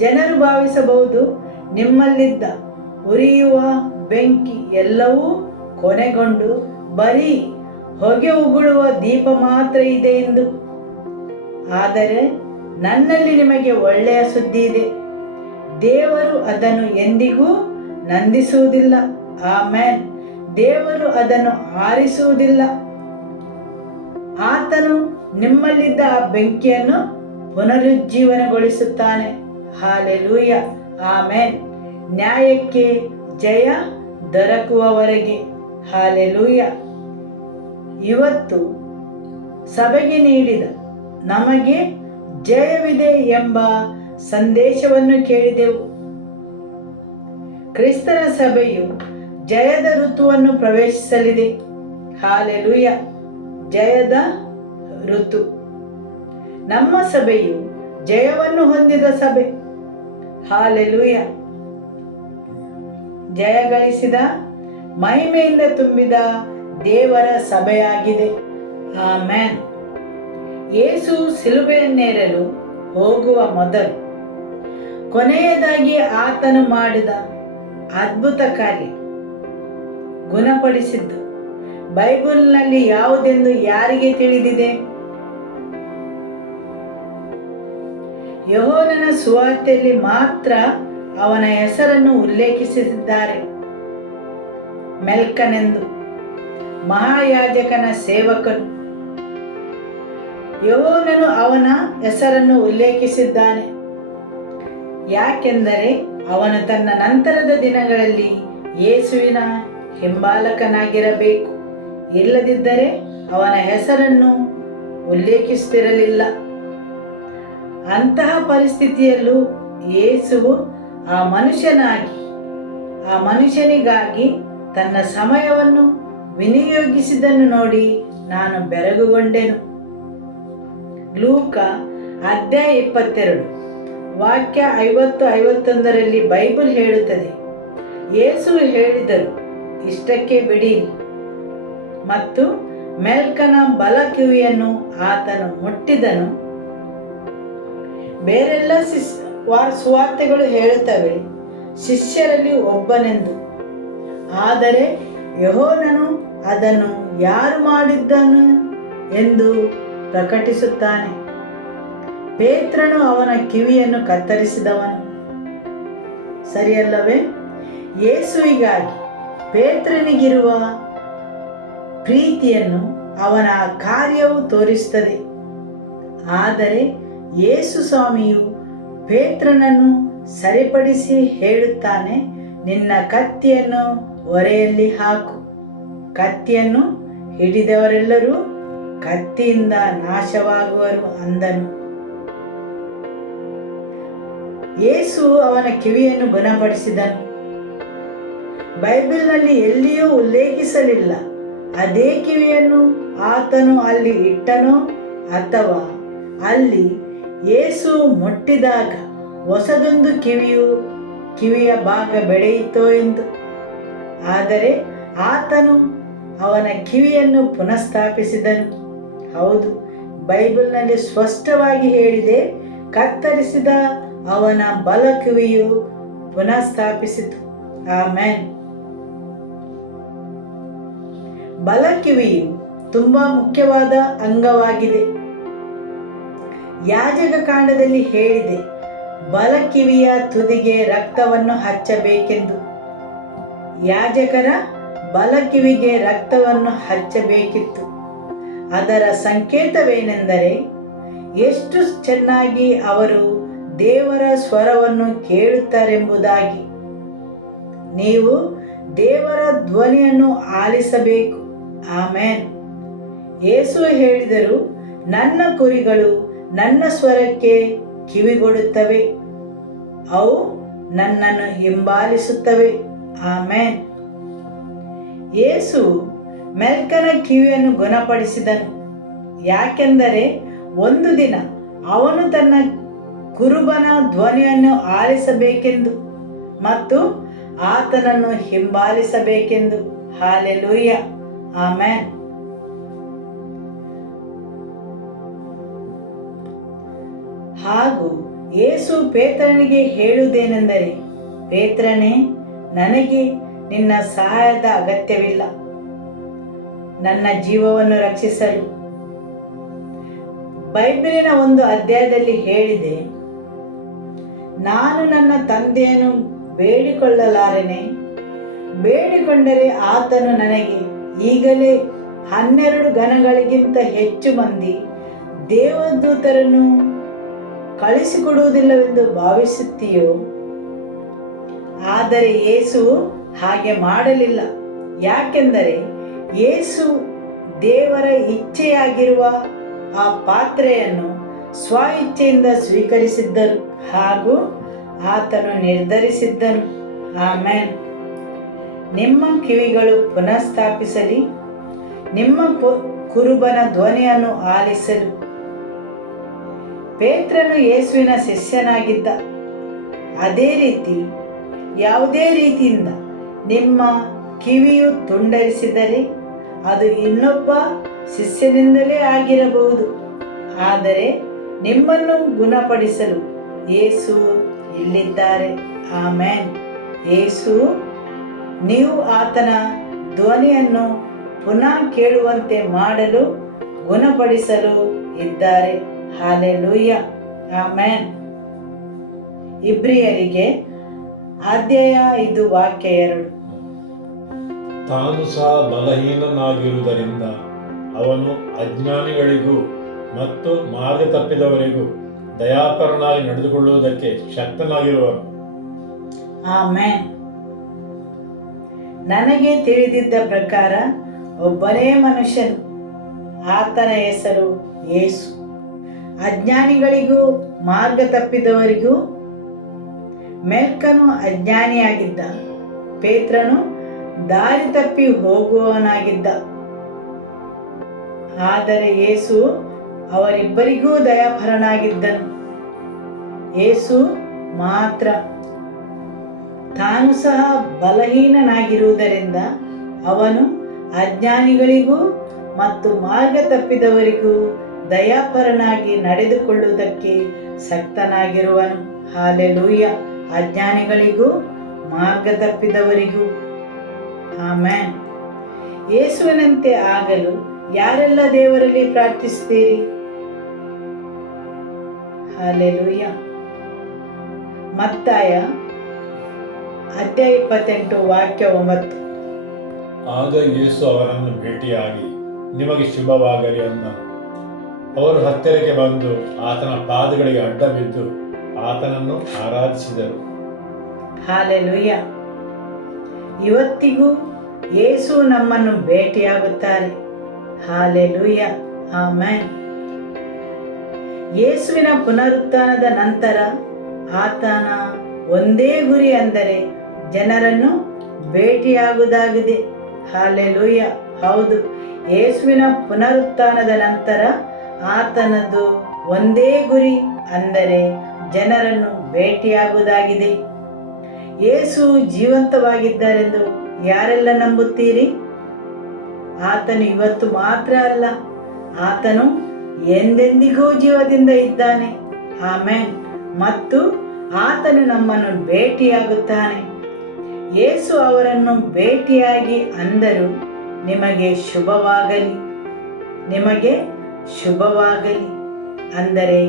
ಜನರು ಭಾವಿಸಬಹುದು ನಿಮ್ಮಲ್ಲಿದ್ದ ಉರಿಯುವ ಬೆಂಕಿ ಎಲ್ಲವೂ ಕೊನೆಗೊಂಡು ಬರೀ ಹೊಗೆ ಉಗುಳುವ ದೀಪ ಮಾತ್ರ ಇದೆ ಎಂದು. ಆದರೆ ನನ್ನಲ್ಲಿ ನಿಮಗೆ ಒಳ್ಳೆಯ ಸುದ್ದಿ ಇದೆ. ದೇವರು ಅದನ್ನು ಎಂದಿಗೂ ನಂದಿಸುವುದಿಲ್ಲ. ಆಮೆನ್. ದೇವರು ಅದನ್ನು ಆರಿಸುವುದಿಲ್ಲ. ಆತನು ನಿಮ್ಮಲ್ಲಿದ್ದ ಆ ಬೆಂಕಿಯನ್ನು ಪುನರುಜ್ಜೀವನಗೊಳಿಸುತ್ತಾನೆ. ಹಾಲೆಲೂಯ. ಆಮೆನ್. ನ್ಯಾಯಕ್ಕೆ ಜಯ ದೊರಕುವವರೆಗೆ. ಹಾಲೆಲೂಯ. ಇವತ್ತು ಸಭೆಗೆ ನೀಡಿದ ನಮಗೆ ಜಯವಿದೆ ಎಂಬ ಸಂದೇಶವನ್ನು ಕೇಳಿದೆವು. ಕ್ರಿಸ್ತನ ಸಭೆಯು ಜಯದ ಋತುವನ್ನು ಪ್ರವೇಶಿಸಲಿದೆ. ಹಾಲೆಲೂಯ. ಜಯದ ಋತು. ನಮ್ಮ ಸಭೆಯು ಜಯವನ್ನು ಹೊಂದಿದ ಸಭೆ. ಹಾಲೆಲೂಯ. ಜಯ ಗಳಿಸಿದ, ಮಹಿಮೆಯಿಂದ ತುಂಬಿದ ದೇವರ ಸಭೆಯಾಗಿದೆ. ಆಮೆನ್. ಯೇಸು ಶಿಲುಬೆಯನ್ನೇರಲು ಹೋಗುವ ಮೊದಲು ಕೊನೆಯದಾಗಿ ಆತನು ಮಾಡಿದ ಅದ್ಭುತ ಕಾರ್ಯ, ಗುಣಪಡಿಸಿದ್ದು ಬೈಬಲ್ನಲ್ಲಿ ಯಾವುದೆಂದು ಯಾರಿಗೆ ತಿಳಿದಿದೆ? ಯೋಹಾನನ ಸುವಾರ್ತೆಯಲ್ಲಿ ಮಾತ್ರ ಅವನ ಹೆಸರನ್ನು ಉಲ್ಲೇಖಿಸಿದ್ದಾರೆ. ಮೆಲ್ಕನೆಂದು, ಮಹಾಯಾಜಕನ ಸೇವಕನು. ಯೋಹಾನನು ಅವನ ಹೆಸರನ್ನು ಉಲ್ಲೇಖಿಸಿದ್ದಾನೆ. ಯಾಕೆಂದರೆ ಅವನು ತನ್ನ ನಂತರದ ದಿನಗಳಲ್ಲಿ ಯೇಸುವಿನ ಹಿಂಬಾಲಕನಾಗಿರಬೇಕು. ಇಲ್ಲದಿದ್ದರೆ ಅವನ ಹೆಸರನ್ನು ಉಲ್ಲೇಖಿಸುತ್ತಿರಲಿಲ್ಲ. ಅಂತಹ ಪರಿಸ್ಥಿತಿಯಲ್ಲೂ ಯೇಸುವು ಆ ಮನುಷ್ಯನಿಗಾಗಿ ತನ್ನ ಸಮಯವನ್ನು ವಿನಿಯೋಗಿಸಿದ್ದನ್ನು ನೋಡಿ ನಾನು ಬೆರಗುಗೊಂಡೆನು. ಲೂಕ ಅಧ್ಯಾಯ 22 ವಾಕ್ಯ 50-51 ಬೈಬಲ್ ಹೇಳುತ್ತದೆ, ಯೇಸು ಹೇಳಿದರು, ಇಷ್ಟಕ್ಕೆ ಬಿಡಿರಿ. ಮತ್ತು ಮೆಲ್ಕನ ಬಲ ಕಿವಿಯನ್ನು ಆತನು ಮುಟ್ಟಿದನು. ಬೇರೆಲ್ಲ ಸುವಾರ್ತೆಗಳು ಹೇಳುತ್ತವೆ ಶಿಷ್ಯರಲ್ಲಿ ಒಬ್ಬನೆಂದು. ಆದರೆ ಯೋಹಾನನು ಅದನ್ನು ಯಾರು ಮಾಡಿದ್ದನು ಎಂದು ಪ್ರಕಟಿಸುತ್ತಾನೆ. ಪೇತ್ರನು ಅವನ ಕಿವಿಯನ್ನು ಕತ್ತರಿಸಿದವನು. ಸರಿಯಲ್ಲವೇ? ಯೇಸುವಿಗಾಗಿ ಪೇತ್ರನಿಗಿರುವ ಪ್ರೀತಿಯನ್ನು ಅವನ ಕಾರ್ಯವು ತೋರಿಸುತ್ತದೆ. ಆದರೆ ಯೇಸು ಸ್ವಾಮಿಯು ಪೇತ್ರನನ್ನು ಸರಿಪಡಿಸಿ ಹೇಳುತ್ತಾನೆ, ನಿನ್ನ ಕತ್ತಿಯನ್ನು ಒರೆಯಲ್ಲಿ ಹಾಕು. ಕತ್ತಿಯನ್ನು ಹಿಡಿದವರೆಲ್ಲರೂ ಕತ್ತಿಯಿಂದ ನಾಶವಾಗುವರು ಅಂದನು. ಯೇಸು ಅವನ ಕಿವಿಯನ್ನು ಗುಣಪಡಿಸಿದನು. ಬೈಬಲ್ನಲ್ಲಿ ಎಲ್ಲಿಯೂ ಉಲ್ಲೇಖಿಸಲಿಲ್ಲ. ಅದೇ ಕಿವಿಯನ್ನು ಆತನು ಅಲ್ಲಿ ಇಟ್ಟನೋ ಅಥವಾ ಅಲ್ಲಿ ಯೇಸು ಮುಟ್ಟಿದಾಗ ಹೊಸದೊಂದು ಕಿವಿಯ ಭಾಗ ಬೆಳೆಯಿತೋ ಎಂದು. ಆದರೆ ಆತನು ಅವನ ಕಿವಿಯನ್ನು ಪುನಃಸ್ಥಾಪಿಸಿದನು. ಹೌದು, ಬೈಬಲ್ನಲ್ಲಿ ಸ್ಪಷ್ಟವಾಗಿ ಹೇಳಿದೆ, ಕತ್ತರಿಸಿದ ಅವನ ಬಲ ಕಿವಿಯು ಪುನಃಸ್ಥಾಪಿಸಿತು. ಆಮೆನ್. ಬಲ ಕಿವಿಯು ತುಂಬಾ ಮುಖ್ಯವಾದ ಅಂಗವಾಗಿದೆ. ಯಾಜಕ ಕಾಂಡದಲ್ಲಿ ಹೇಳಿದೆ, ಬಲ ಕಿವಿಯ ತುದಿಗೆ ರಕ್ತವನ್ನು ಹಚ್ಚಬೇಕೆಂದು. ಯಾಜಕರ ಬಲ ಕಿವಿಗೆ ರಕ್ತವನ್ನು ಹಚ್ಚಬೇಕಿತ್ತು. ಅದರ ಸಂಕೇತವೇನೆಂದರೆ ಎಷ್ಟು ಚೆನ್ನಾಗಿ ಅವರು ದೇವರ ಸ್ವರವನ್ನು ಕೇಳುತ್ತಾರೆಂಬುದಾಗಿ. ನೀವು ದೇವರ ಧ್ವನಿಯನ್ನು ಆಲಿಸಬೇಕು. ಆಮೆನ್. ಯೇಸು ಹೇಳಿದರು, ನನ್ನ ಕುರಿಗಳು ನನ್ನ ಸ್ವರಕ್ಕೆ ಕಿವಿಗೊಡುತ್ತವೆ, ಅವು ನನ್ನನ್ನು ಹಿಂಬಾಲಿಸುತ್ತವೆ. ಆಮೆನ್. ಯೇಸು ಮೆಲ್ಕನ ಕಿವಿಯನ್ನು ಗುಣಪಡಿಸಿದನು. ಯಾಕೆಂದರೆ ಒಂದು ದಿನ ಅವನು ತನ್ನ ಕುರುಬನ ಧ್ವನಿಯನ್ನು ಆಲಿಸಬೇಕೆಂದು ಮತ್ತು ಆತನನ್ನು ಹಿಂಬಾಲಿಸಬೇಕೆಂದು. ಹಾಲೆಲೂಯ. ಆಮೆನ್. ಹಾಗೂ ಯೇಸು ಪೇತ್ರನಿಗೆ ಹೇಳುವುದೇನೆಂದರೆ, ಪೇತ್ರನೇ, ನನಗೆ ನಿನ್ನ ಸಹಾಯದ ಅಗತ್ಯವಿಲ್ಲ ನನ್ನ ಜೀವವನ್ನು ರಕ್ಷಿಸಲು. ಬೈಬಲಿನ ಒಂದು ಅಧ್ಯಾಯದಲ್ಲಿ ಹೇಳಿದೆ, ನಾನು ನನ್ನ ತಂದೆಯನ್ನು ಬೇಡಿಕೊಳ್ಳಲಾರೆನೆ, ಬೇಡಿಕೊಂಡರೆ ಆತನು ನನಗೆ ಈಗಲೇ 12 ಗಣಗಳಿಗಿಂತ ಹೆಚ್ಚು ಮಂದಿ ದೇವದೂತರನ್ನು ಕಳಿಸಿಕೊಡುವುದಿಲ್ಲವೆಂದು ಭಾವಿಸುತ್ತೀಯೋ? ಆದರೆ ಯೇಸು ಹಾಗೆ ಮಾಡಲಿಲ್ಲ. ಯಾಕೆಂದರೆ ಯೇಸು ದೇವರ ಇಚ್ಛೆಯಾಗಿರುವ ಆ ಪಾತ್ರೆಯನ್ನು ಸ್ವ ಇಚ್ಛೆಯಿಂದ ಸ್ವೀಕರಿಸಿದ್ದರು ಹಾಗೂ ಆತನು ನಿರ್ಧರಿಸಿದ್ದನು. ಆಮೆನ್. ನಿಮ್ಮ ಕಿವಿಗಳು ಪುನಃಸ್ಥಾಪಿಸಲಿ, ನಿಮ್ಮ ಕುರುಬನ ಧ್ವನಿಯನ್ನು ಆಲಿಸಲು. ಪೇತ್ರನು ಯೇಸುವಿನ ಶಿಷ್ಯನಾಗಿದ್ದ. ಅದೇ ರೀತಿ ಯಾವುದೇ ರೀತಿಯಿಂದ ನಿಮ್ಮ ಕಿವಿಯು ತುಂಡರಿಸಿದರೆ ಅದು ಇನ್ನೊಬ್ಬ ಶಿಷ್ಯನಿಂದಲೇ ಆಗಿರಬಹುದು. ಆದರೆ ನಿಮ್ಮನ್ನು ಗುಣಪಡಿಸಲು ಯೇಸು ಇಲ್ಲಿದ್ದಾರೆ. ಆಮೆನ್. ಯೇಸು ನೀವು ಆತನ ಧ್ವನಿಯನ್ನು ಪುನಃ ಕೇಳುವಂತೆ ಮಾಡಲು, ಗುಣಪಡಿಸಲು ಇದ್ದಾರೆ. ಹಾಲೆಲೂಯ. ಆಮೆನ್. ಇಬ್ರಿಯರಿಗೆ ಅಧ್ಯಾಯ 5 ವಾಕ್ಯ 2. ತಾನು ಸಹ ಬಲಹೀನನಾಗಿರುವುದರಿಂದ ಅವನು ಅಜ್ಞಾನಿಗಳಿಗೂ ಮತ್ತು ಮಾರ್ಗ ತಪ್ಪಿದವರಿಗೂ ದಯಾಪರನಾಗಿ ನಡೆದುಕೊಳ್ಳುವುದಕ್ಕೆ ಶಕ್ತನಾಗಿರುವನು. ಆಮೆನ್. ನನಗೆ ತಿಳಿದಿದ್ದ ಪ್ರಕಾರ ಒಬ್ಬನೇ ಮನುಷ್ಯನು, ಆತನ ಹೆಸರು ಯೇಸು. ಅಜ್ಞಾನಿಗಳಿಗೂ ಮಾರ್ಗ ತಪ್ಪಿದವರಿಗೂ. ಮೆಲ್ಕನು ಅಜ್ಞಾನಿಯಾಗಿದ್ದ, ಪೇತ್ರನು ದಾರಿ ತಪ್ಪಿ ಹೋಗುವವನಾಗಿದ್ದ. ಆದರೆ ಯೇಸು ಅವರಿಬ್ಬರಿಗೂ ದಯಾಪರನಾಗಿದ್ದನು. ಯೇಸು ಮಾತ್ರ ತಾನು ಸಹ ಬಲಹೀನನಾಗಿರುವುದರಿಂದ ಅವನು ಅಜ್ಞಾನಿಗಳಿಗೂ ಮತ್ತು ಮಾರ್ಗ ತಪ್ಪಿದವರಿಗೂ ದಯಾಪರನಾಗಿ ನಡೆದುಕೊಳ್ಳುವುದಕ್ಕೆ ಶಕ್ತನಾಗಿರುವನು. ಹಾಲೆಲೂಯ. ಅಜ್ಞಾನಿಗಳಿಗೂ ಮಾರ್ಗ ತಪ್ಪಿದವರಿಗೂ. ಆಮೆನ್. ಯೇಸುವಿನಂತೆ ಆಗಲು ಯಾರೆಲ್ಲ ದೇವರಲ್ಲಿ ಪ್ರಾರ್ಥಿಸುತ್ತೀರಿ? ಹಾಲೆಲೂಯ. ಮತ್ತಾಯ ಅಧ್ಯಾಯ 28 ವಾಕ್ಯ 9. ಆಗ ಯೇಸು ಅವರನ್ನು ಭೇಟಿಯಾಗಿ, ನಿಮಗೆ ಶುಭವಾಗಲಿ ಅಂದನು. ಅವರು ಹತ್ತಿರಕ್ಕೆ ಬಂದು ಆತನ ಪಾದಗಳಿಗೆ ಅಡ್ಡ ಬಿದ್ದು ಆತನನ್ನು ಆರಾಧಿಸಿದರು. ಹಾಲೆಲೂಯ. ಇವತ್ತಿಗೂ ಯೇಸು ನಮ್ಮನ್ನು ಭೇಟಿಯಾಗುತ್ತಾರೆ. ಹಾಲೆಲೂಯ. ಆಮೆನ್. ಯೇಸುವಿನ ಪುನರುತ್ಥಾನದ ನಂತರ ಆತನ ಒಂದೇ ಗುರಿ ಅಂದರೆ ಜನರನ್ನು ಭೇಟಿಯಾಗುವುದಾಗಿದೆ. ಹಾಲೆಲೂಯ. ಹೌದು, ಯೇಸುವಿನ ಪುನರುತ್ಥಾನದ ನಂತರ ಆತನದು ಒಂದೇ ಗುರಿ ಅಂದರೆ ಜನರನ್ನು ಭೇಟಿಯಾಗುವುದಾಗಿದೆ. ಯೇಸು ಜೀವಂತವಾಗಿದ್ದಾರೆಂದು ಯಾರೆಲ್ಲ ನಂಬುತ್ತೀರಿ? ಆತನು ಇವತ್ತು ಮಾತ್ರ ಅಲ್ಲ, ಆತನು ಎಂದೆಂದಿಗೂ ಜೀವದಿಂದ ಇದ್ದಾನೆ. ಆಮೆನ್. ಮತ್ತು ಆತನು ನಮ್ಮನ್ನು ಭೇಟಿಯಾಗುತ್ತಾನೆ. ಯೇಸು ಅವರನ್ನು ಭೇಟಿಯಾಗಿ ಅಂದರು, ನಿಮಗೆ ಶುಭವಾಗಲಿ, ನಿಮಗೆ ಶುಭವಾಗಲಿ. ಅಂದರೆ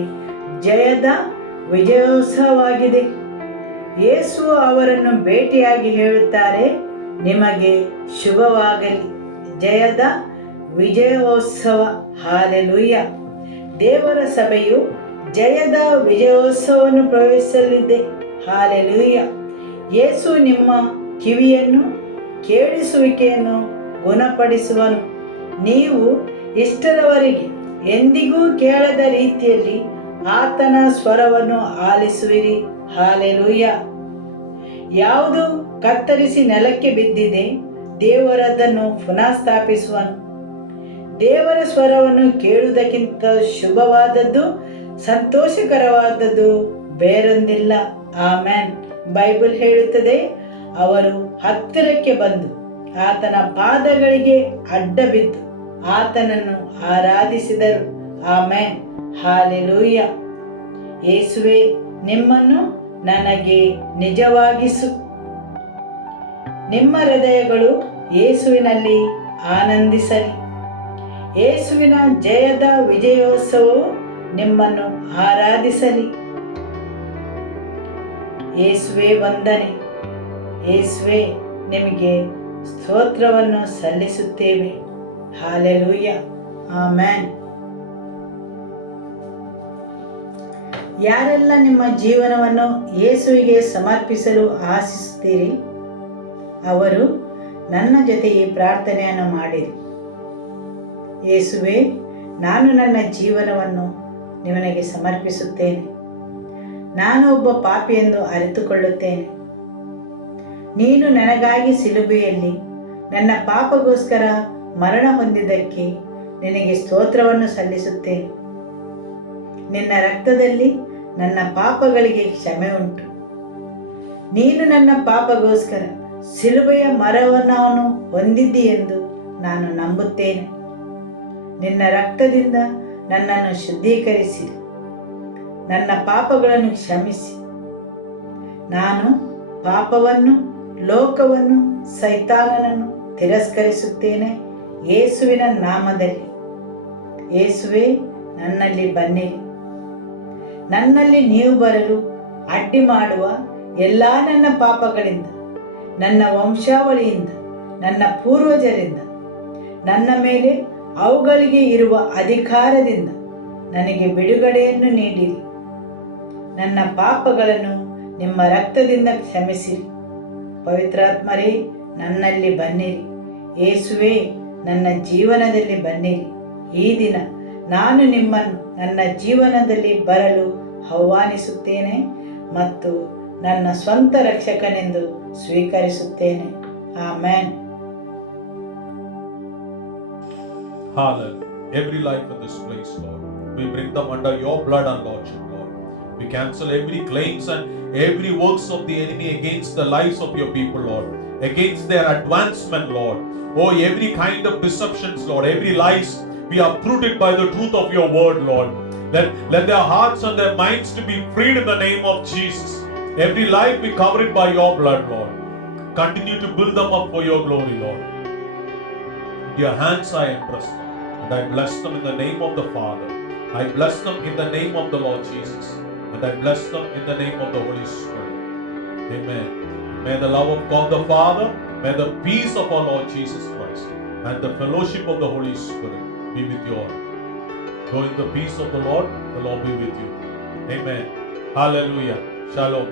ಜಯದ ವಿಜಯೋತ್ಸವವಾಗಿದೆ. ಯೇಸು ಅವರನ್ನು ಭೇಟಿಯಾಗಿ ಹೇಳುತ್ತಾರೆ, ನಿಮಗೆ ಶುಭವಾಗಲಿ, ಜಯದ ವಿಜಯೋತ್ಸವ. ಹಾಲೆಲೂಯ. ದೇವರ ಸಭೆಯು ಜಯದ ವಿಜಯೋತ್ಸವವನ್ನು ಪ್ರವೇಶಿಸಲಿದೆ. ಹಾಲೆಲೂಯ. ಯೇಸು ನಿಮ್ಮ ಕಿವಿಯನ್ನು ಕೇಳಿಸುವಿಕೆಯನ್ನು ಗುಣಪಡಿಸುವನು. ನೀವು ಇಷ್ಟರವರೆಗೆ ಎಂದಿಗೂ ಕೇಳದ ರೀತಿಯಲ್ಲಿ ಆತನ ಸ್ವರವನ್ನು ಆಲಿಸುವಿರಿ. ಹಾಲೆಲೂಯ. ಯಾವುದು ಕತ್ತರಿಸಿ ನೆಲಕ್ಕೆ ಬಿದ್ದಿದೆ, ದೇವರದನ್ನು ಪುನಃ ಸ್ಥಾಪಿಸುವನು. ದೇವರ ಸ್ವರವನ್ನು ಕೇಳುವುದಕ್ಕಿಂತ ಶುಭವಾದದ್ದು, ಸಂತೋಷಕರವಾದದ್ದು ಬೇರೊಂದಿಲ್ಲ. ಆಮೆನ್. ಬೈಬಲ್ ಹೇಳುತ್ತದೆ, ಅವರು ಹತ್ತಿರಕ್ಕೆ ಬಂದು ಆತನ ಪಾದಗಳಿಗೆ ಅಡ್ಡ ಬಿದ್ದು ಆತನನ್ನು ಆರಾಧಿಸಿದರು. ಆಮೆನ್. ಹಾಲೆಲೂಯ. ಯೇಸುವೆ, ನಿಮ್ಮನ್ನು ನನಗೆ ನಿಜವಾಗಿಸು. ನಿಮ್ಮ ಹೃದಯಗಳು ಯೇಸುವಿನಲ್ಲಿ ಆನಂದಿಸಲಿ. ಯೇಸುವಿನ ಜಯದ ವಿಜಯೋತ್ಸವವು ನಿಮ್ಮನ್ನು ಆರಾಧಿಸಲಿ. ಯೇಸುವೆ ವಂದನೆ. ಯೇಸುವೆ, ನಿಮಗೆ ಸ್ತೋತ್ರವನ್ನು ಸಲ್ಲಿಸುತ್ತೇವೆ. ಹಾಲೆಲೂಯ. ಆಮೆನ್. ಯಾರೆಲ್ಲ ನಿಮ್ಮ ಜೀವನವನ್ನು ಯೇಸುವಿಗೆ ಸಮರ್ಪಿಸಲು ಆಶಿಸುತ್ತೀರಿ, ಅವರು ನನ್ನ ಜೊತೆ ಈ ಪ್ರಾರ್ಥನೆಯನ್ನು ಮಾಡಿರಿ. ಯೇಸುವೆ, ನಾನು ನನ್ನ ಜೀವನವನ್ನು ನಿನಗೆ ಸಮರ್ಪಿಸುತ್ತೇನೆ. ನಾನು ಒಬ್ಬ ಪಾಪಿ ಎಂದು ಅರಿತುಕೊಳ್ಳುತ್ತೇನೆ. ನೀನು ನನಗಾಗಿ ಶಿಲುಬೆಯಲ್ಲಿ ನನ್ನ ಪಾಪಗೋಸ್ಕರ ಮರಣ ಹೊಂದಿದ್ದಕ್ಕೆ ನಿನಗೆ ಸ್ತೋತ್ರವನ್ನು ಸಲ್ಲಿಸುತ್ತೇನೆ. ನಿನ್ನ ರಕ್ತದಲ್ಲಿ ನನ್ನ ಪಾಪಗಳಿಗೆ ಕ್ಷಮೆ ಉಂಟು. ನೀನು ನನ್ನ ಪಾಪಗೋಸ್ಕರ ಶಿಲುಬೆಯ ಮರಣವನ್ನು ಹೊಂದಿದ್ದಿ ಎಂದು ನಾನು ನಂಬುತ್ತೇನೆ. ನಿನ್ನ ರಕ್ತದಿಂದ ನನ್ನನ್ನು ಶುದ್ಧೀಕರಿಸಿ ನನ್ನ ಪಾಪಗಳನ್ನು ಕ್ಷಮಿಸಿ. ನಾನು ಪಾಪವನ್ನು, ಲೋಕವನ್ನು, ಸೈತಾನನನ್ನು ತಿರಸ್ಕರಿಸುತ್ತೇನೆ ಯೇಸುವಿನ ನಾಮದಲ್ಲಿ. ಯೇಸುವೆ, ನನ್ನಲ್ಲಿ ಬನ್ನಿರಿ. ನನ್ನಲ್ಲಿ ನೀವು ಬರಲು ಅಡ್ಡಿ ಮಾಡುವ ಎಲ್ಲ ನನ್ನ ಪಾಪಗಳಿಂದ, ನನ್ನ ವಂಶಾವಳಿಯಿಂದ, ನನ್ನ ಪೂರ್ವಜರಿಂದ, ನನ್ನ ಮೇಲೆ ಅವುಗಳಿಗೆ ಇರುವ ಅಧಿಕಾರದಿಂದ ನನಗೆ ಬಿಡುಗಡೆಯನ್ನು ನೀಡಿರಿ. ನನ್ನ ಪಾಪಗಳನ್ನು ನಿಮ್ಮ ರಕ್ತದಿಂದ ಕ್ಷಮಿಸಿರಿ. ಪವಿತ್ರಾತ್ಮರೇ, ನನ್ನಲ್ಲಿ ಬನ್ನಿರಿ. ಯೇಸುವೆ, ನನ್ನ ಜೀವನದಲ್ಲಿ ಬನ್ನಿರಿ. ಈ ದಿನ ನಾನು ನಿಮ್ಮನ್ನು ನನ್ನ ಜೀವನದಲ್ಲಿ ಬರಲು ಆಹ್ವಾನಿಸುತ್ತೇನೆ ಮತ್ತು ನನ್ನ ಸ್ವಂತ ರಕ್ಷಕನೆಂದು ಸ್ವೀಕರಿಸುತ್ತೇನೆ. Amen. Hallelujah. Every life in this place, Lord, we bring them under your blood and lordship, Lord. We cancel every claims and every works of the enemy against the lives of your people, Lord, against their advancement, Lord. Oh, every kind of deceptions, Lord, every lies, we are uprooted by the truth of your word, Lord. Let their hearts and their minds to be freed in the name of Jesus. Every life we cover it by your blood, Lord. Continue to build them up for your glory, Lord. In your hands I entrust them, and I bless them in the name of the Father. I bless them in the name of the Lord Jesus, and I bless them in the name of the Holy Spirit. Amen. May the love of God the Father, may the peace of our Lord Jesus Christ, and the fellowship of the Holy Spirit be with you all. Go in the peace of the Lord be with you. Amen. Hallelujah. Shalom.